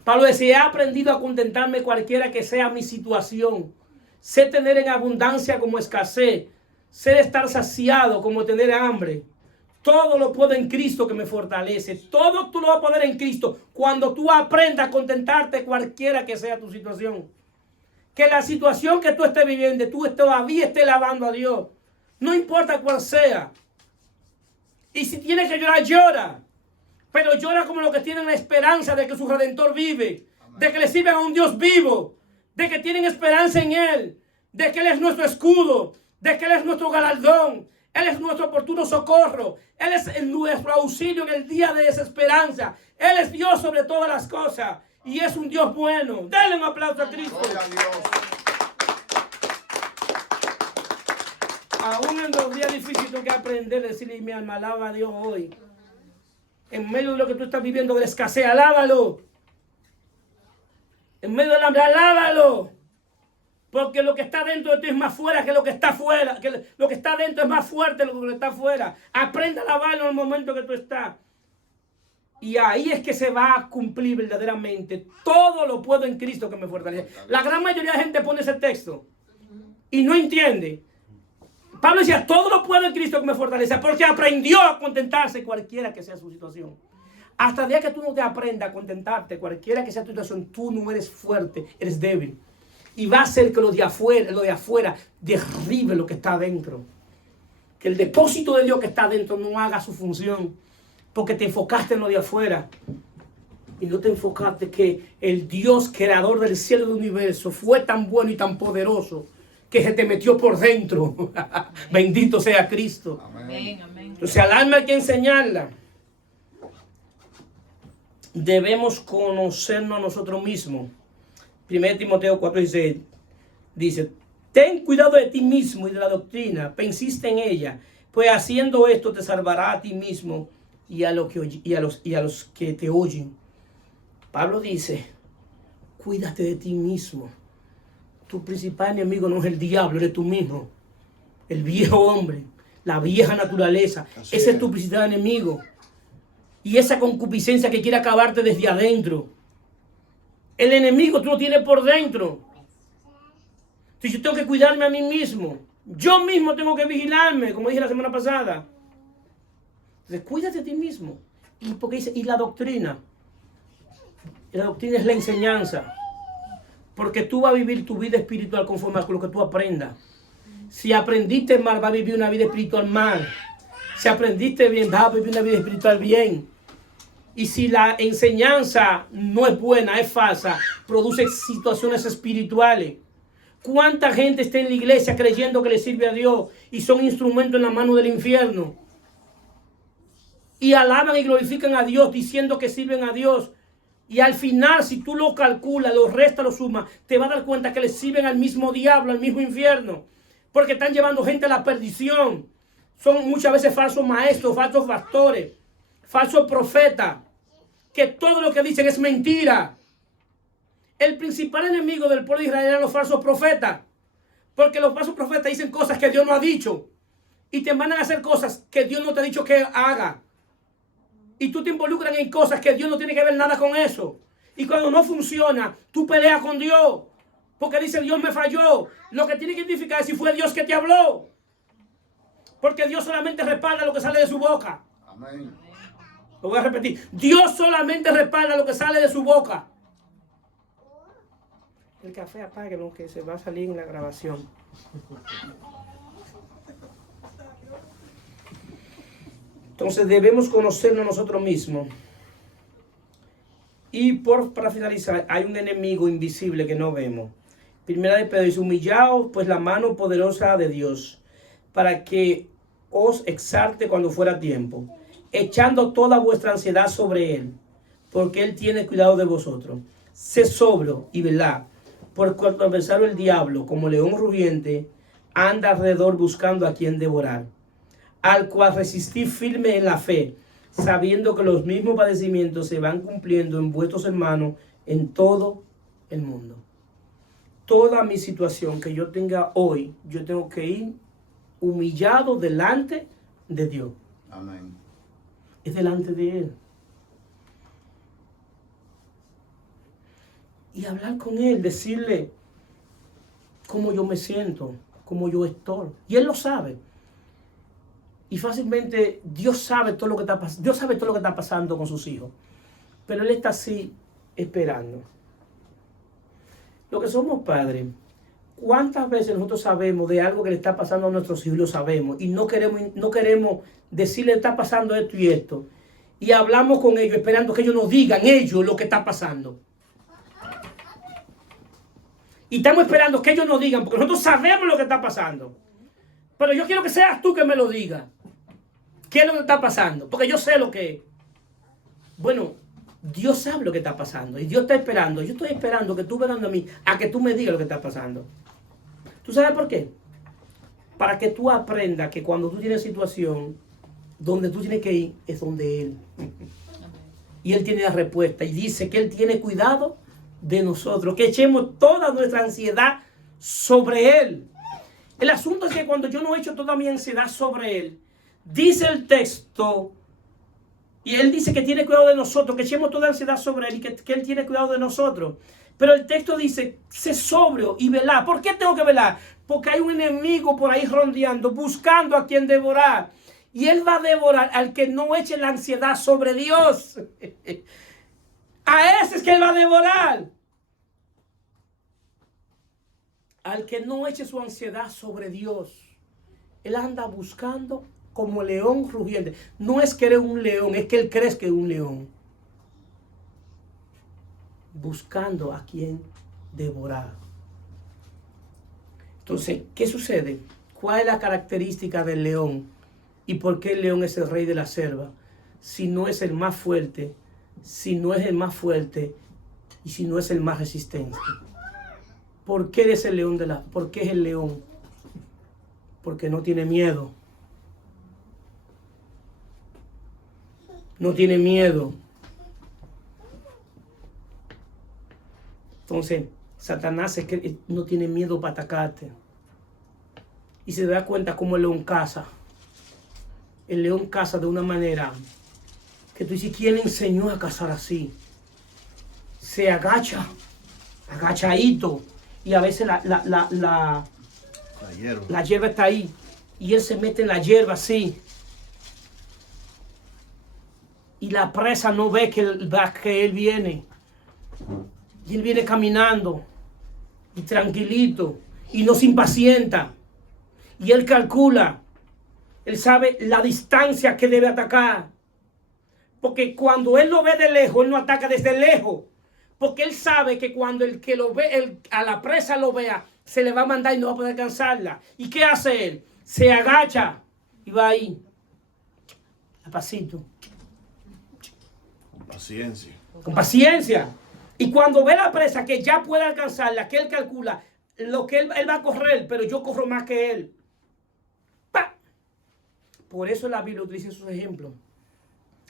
Pablo decía, he aprendido a contentarme cualquiera que sea mi situación. Sé tener en abundancia como escasez. Sé estar saciado como tener hambre. Todo lo puedo en Cristo que me fortalece. Todo tú lo vas a poder en Cristo cuando tú aprendas a contentarte cualquiera que sea tu situación. Que la situación que tú estés viviendo, tú todavía estés alabando a Dios. No importa cuál sea. Y si tienes que llorar, llora. Pero llora como los que tienen la esperanza de que su Redentor vive. De que le sirven a un Dios vivo. De que tienen esperanza en Él. De que Él es nuestro escudo. De que Él es nuestro galardón. Él es nuestro oportuno socorro. Él es nuestro auxilio en el día de desesperanza. Él es Dios sobre todas las cosas. Y es un Dios bueno. Denle un aplauso a Cristo. Aún en los días difíciles tengo que aprender a decirle, mi alma, alaba a Dios hoy. En medio de lo que tú estás viviendo de la escasez, alábalo. En medio del hambre, alábalo. Porque lo que está dentro de ti es más fuera que lo que está afuera. Que lo que está dentro es más fuerte que lo que está afuera. Aprenda a alabarlo en el momento que tú estás. Y ahí es que se va a cumplir verdaderamente. Todo lo puedo en Cristo que me fortalece. La gran mayoría de gente pone ese texto y no entiende. Pablo decía, todo lo puedo en Cristo que me fortalece, porque aprendió a contentarse cualquiera que sea su situación. Hasta el día que tú no te aprendas a contentarte, cualquiera que sea tu situación, tú no eres fuerte, eres débil. Y va a hacer que lo de afuera derribe lo que está adentro. Que el depósito de Dios que está adentro no haga su función. Porque te enfocaste en lo de afuera. Y no te enfocaste que el Dios creador del cielo y del universo fue tan bueno y tan poderoso que se te metió por dentro. Bendito sea Cristo. Amén, amén. Entonces al alma hay que enseñarla. Debemos conocernos a nosotros mismos. 1 Timoteo 4:16 dice, ten cuidado de ti mismo y de la doctrina, persiste en ella, pues haciendo esto te salvará a ti mismo y a los que te oyen. Pablo dice, cuídate de ti mismo. Tu principal enemigo no es el diablo, eres tú mismo. El viejo hombre, la vieja naturaleza. Ese es tu principal enemigo. Y esa concupiscencia que quiere acabarte desde adentro. El enemigo tú lo tienes por dentro. Entonces yo tengo que cuidarme a mí mismo. Yo mismo tengo que vigilarme, como dije la semana pasada. Entonces cuídate a ti mismo. Y porque dice, y la doctrina. La doctrina es la enseñanza. Porque tú vas a vivir tu vida espiritual conforme a lo que tú aprendas. Si aprendiste mal, vas a vivir una vida espiritual mal. Si aprendiste bien, vas a vivir una vida espiritual bien. Y si la enseñanza no es buena, es falsa, produce situaciones espirituales. ¿Cuánta gente está en la iglesia creyendo que le sirve a Dios y son instrumentos en la mano del infierno? Y alaban y glorifican a Dios diciendo que sirven a Dios. Y al final, si tú lo calculas, lo restas, lo sumas, te vas a dar cuenta que le sirven al mismo diablo, al mismo infierno. Porque están llevando gente a la perdición. Son muchas veces falsos maestros, falsos pastores, falsos profetas. Que todo lo que dicen es mentira. El principal enemigo del pueblo de Israel eran los falsos profetas. Porque los falsos profetas dicen cosas que Dios no ha dicho. Y te mandan a hacer cosas que Dios no te ha dicho que haga. Y tú te involucran en cosas que Dios no tiene que ver nada con eso. Y cuando no funciona, tú peleas con Dios. Porque dice, Dios me falló. Lo que tiene que identificar es si fue Dios que te habló. Porque Dios solamente respalda lo que sale de su boca. Amén. Lo voy a repetir. Dios solamente respalda lo que sale de su boca. El café apáguelo, que se va a salir en la grabación. Entonces debemos conocernos nosotros mismos. Y para finalizar, hay un enemigo invisible que no vemos. Primera de Pedro dice, humillaos pues la mano poderosa de Dios, para que os exalte cuando fuera tiempo, echando toda vuestra ansiedad sobre Él, porque Él tiene cuidado de vosotros. Sé sobrio y velad, por cuanto adversario el diablo, como león rugiente, anda alrededor buscando a quien devorar, al cual resistid firme en la fe, sabiendo que los mismos padecimientos se van cumpliendo en vuestros hermanos en todo el mundo. Toda mi situación que yo tenga hoy, yo tengo que ir humillado delante de Dios. Amén. Es delante de Él. Y hablar con Él, decirle cómo yo me siento, cómo yo estoy. Y Él lo sabe. Y fácilmente Dios sabe todo lo que está pasando. Dios sabe todo lo que está pasando con sus hijos. Pero Él está así esperando. Lo que somos padres, ¿cuántas veces nosotros sabemos de algo que le está pasando a nuestros hijos y lo sabemos? Y no queremos decirle está pasando esto y esto. Y hablamos con ellos esperando que ellos nos digan ellos lo que está pasando. Y estamos esperando que ellos nos digan, porque nosotros sabemos lo que está pasando. Pero yo quiero que seas tú que me lo digas. ¿Qué es lo que está pasando? Porque yo sé lo que es. Bueno, Dios sabe lo que está pasando. Y Dios está esperando. Yo estoy esperando que tú vengas a mí a que tú me digas lo que está pasando. ¿Tú sabes por qué? Para que tú aprendas que cuando tú tienes situación, donde tú tienes que ir es donde Él. Y Él tiene la respuesta. Y dice que Él tiene cuidado de nosotros. Que echemos toda nuestra ansiedad sobre Él. El asunto es que cuando yo no echo toda mi ansiedad sobre Él, dice el texto, y Él dice que tiene cuidado de nosotros, que echemos toda ansiedad sobre Él y que Él tiene cuidado de nosotros. Pero el texto dice, sé sobrio y velá. ¿Por qué tengo que velar? Porque hay un enemigo por ahí rondeando, buscando a quien devorar. Y Él va a devorar al que no eche la ansiedad sobre Dios. A ese es que Él va a devorar. Al que no eche su ansiedad sobre Dios. Él anda buscando como león rugiente. No es que eres un león, es que Él cree que es un león. Buscando a quien devorar. Entonces, ¿qué sucede? ¿Cuál es la característica del león? ¿Y por qué el león es el rey de la selva? Si no es el más fuerte, si no es el más fuerte y si no es el más resistente. ¿Por qué es el león ¿Por qué es el león? Porque no tiene miedo. No tiene miedo. Entonces, Satanás es que no tiene miedo para atacarte. Y se da cuenta cómo el león caza. El león caza de una manera que tú dices, ¿quién le enseñó a cazar así? Se agacha, agachadito. Y a veces la hierba está ahí. Y él se mete en la hierba así. Y la presa no ve que él viene. Y él viene caminando. Y tranquilito. Y no se impacienta. Y él calcula. Él sabe la distancia que debe atacar. Porque cuando él lo ve de lejos, él no ataca desde lejos. Porque él sabe que cuando el que lo ve, a la presa lo vea, se le va a mandar y no va a poder alcanzarla. ¿Y qué hace él? Se agacha y va ahí. A pasito. Con paciencia. Con paciencia. Y cuando ve la presa que ya puede alcanzarla, que él calcula lo que él va a correr, pero yo corro más que él. ¡Pah! Por eso la Biblia utiliza esos ejemplos.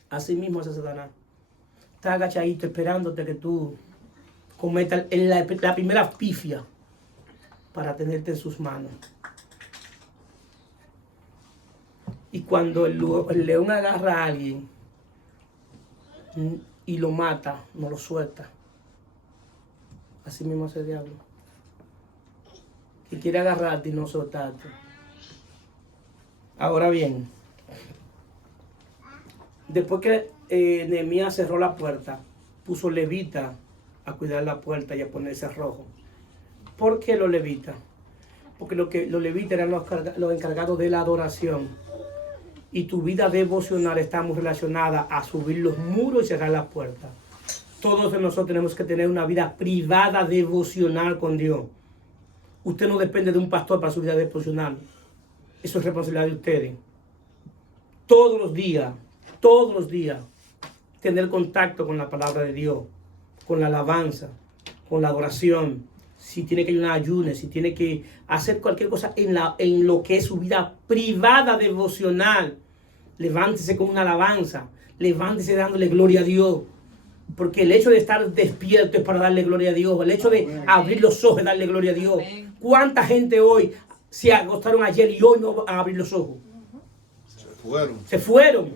Así mismo hace Satanás. Está agachadito esperándote que tú cometas la primera pifia para tenerte en sus manos. Y cuando el león agarra a alguien y lo mata, no lo suelta. Así mismo hace el diablo. Que quiere agarrarte y no soltarte. Ahora bien, después que Nehemías cerró la puerta, puso levitas a cuidar la puerta y a ponerse rojo. ¿Por qué los levitas? Porque los levitas eran los encargados de la adoración. Y tu vida devocional está muy relacionada a subir los muros y cerrar las puertas. Todos nosotros tenemos que tener una vida privada devocional con Dios. Usted no depende de un pastor para su vida devocional. Eso es responsabilidad de ustedes. Todos los días, tener contacto con la palabra de Dios, con la alabanza, con la adoración. Si tiene que ayunar, ayune, si tiene que hacer cualquier cosa en lo que es su vida privada devocional, levántese con una alabanza, levántese dándole gloria a Dios. Porque el hecho de estar despierto es para darle gloria a Dios. El hecho de abrir los ojos es darle gloria a Dios. ¿Cuánta gente hoy se acostaron ayer y hoy no van a abrir los ojos? Se fueron.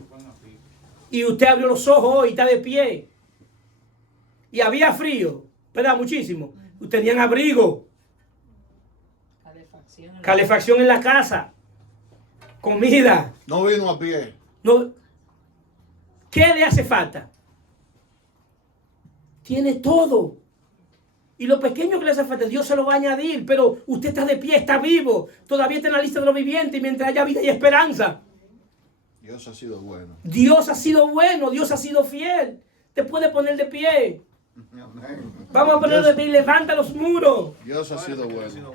Y usted abrió los ojos hoy y está de pie. Y había frío, ¿verdad? Muchísimo. Tenían abrigo. Calefacción en la casa. Comida. No vino a pie. No. ¿Qué le hace falta? Tiene todo. Y lo pequeño que le hace falta, Dios se lo va a añadir. Pero usted está de pie, está vivo. Todavía está en la lista de los vivientes. Y mientras haya vida y esperanza. Dios ha sido bueno. Dios ha sido bueno. Dios ha sido fiel. Te puede poner de pie. Vamos a poner de pie y levanta los muros. Dios ha sido bueno.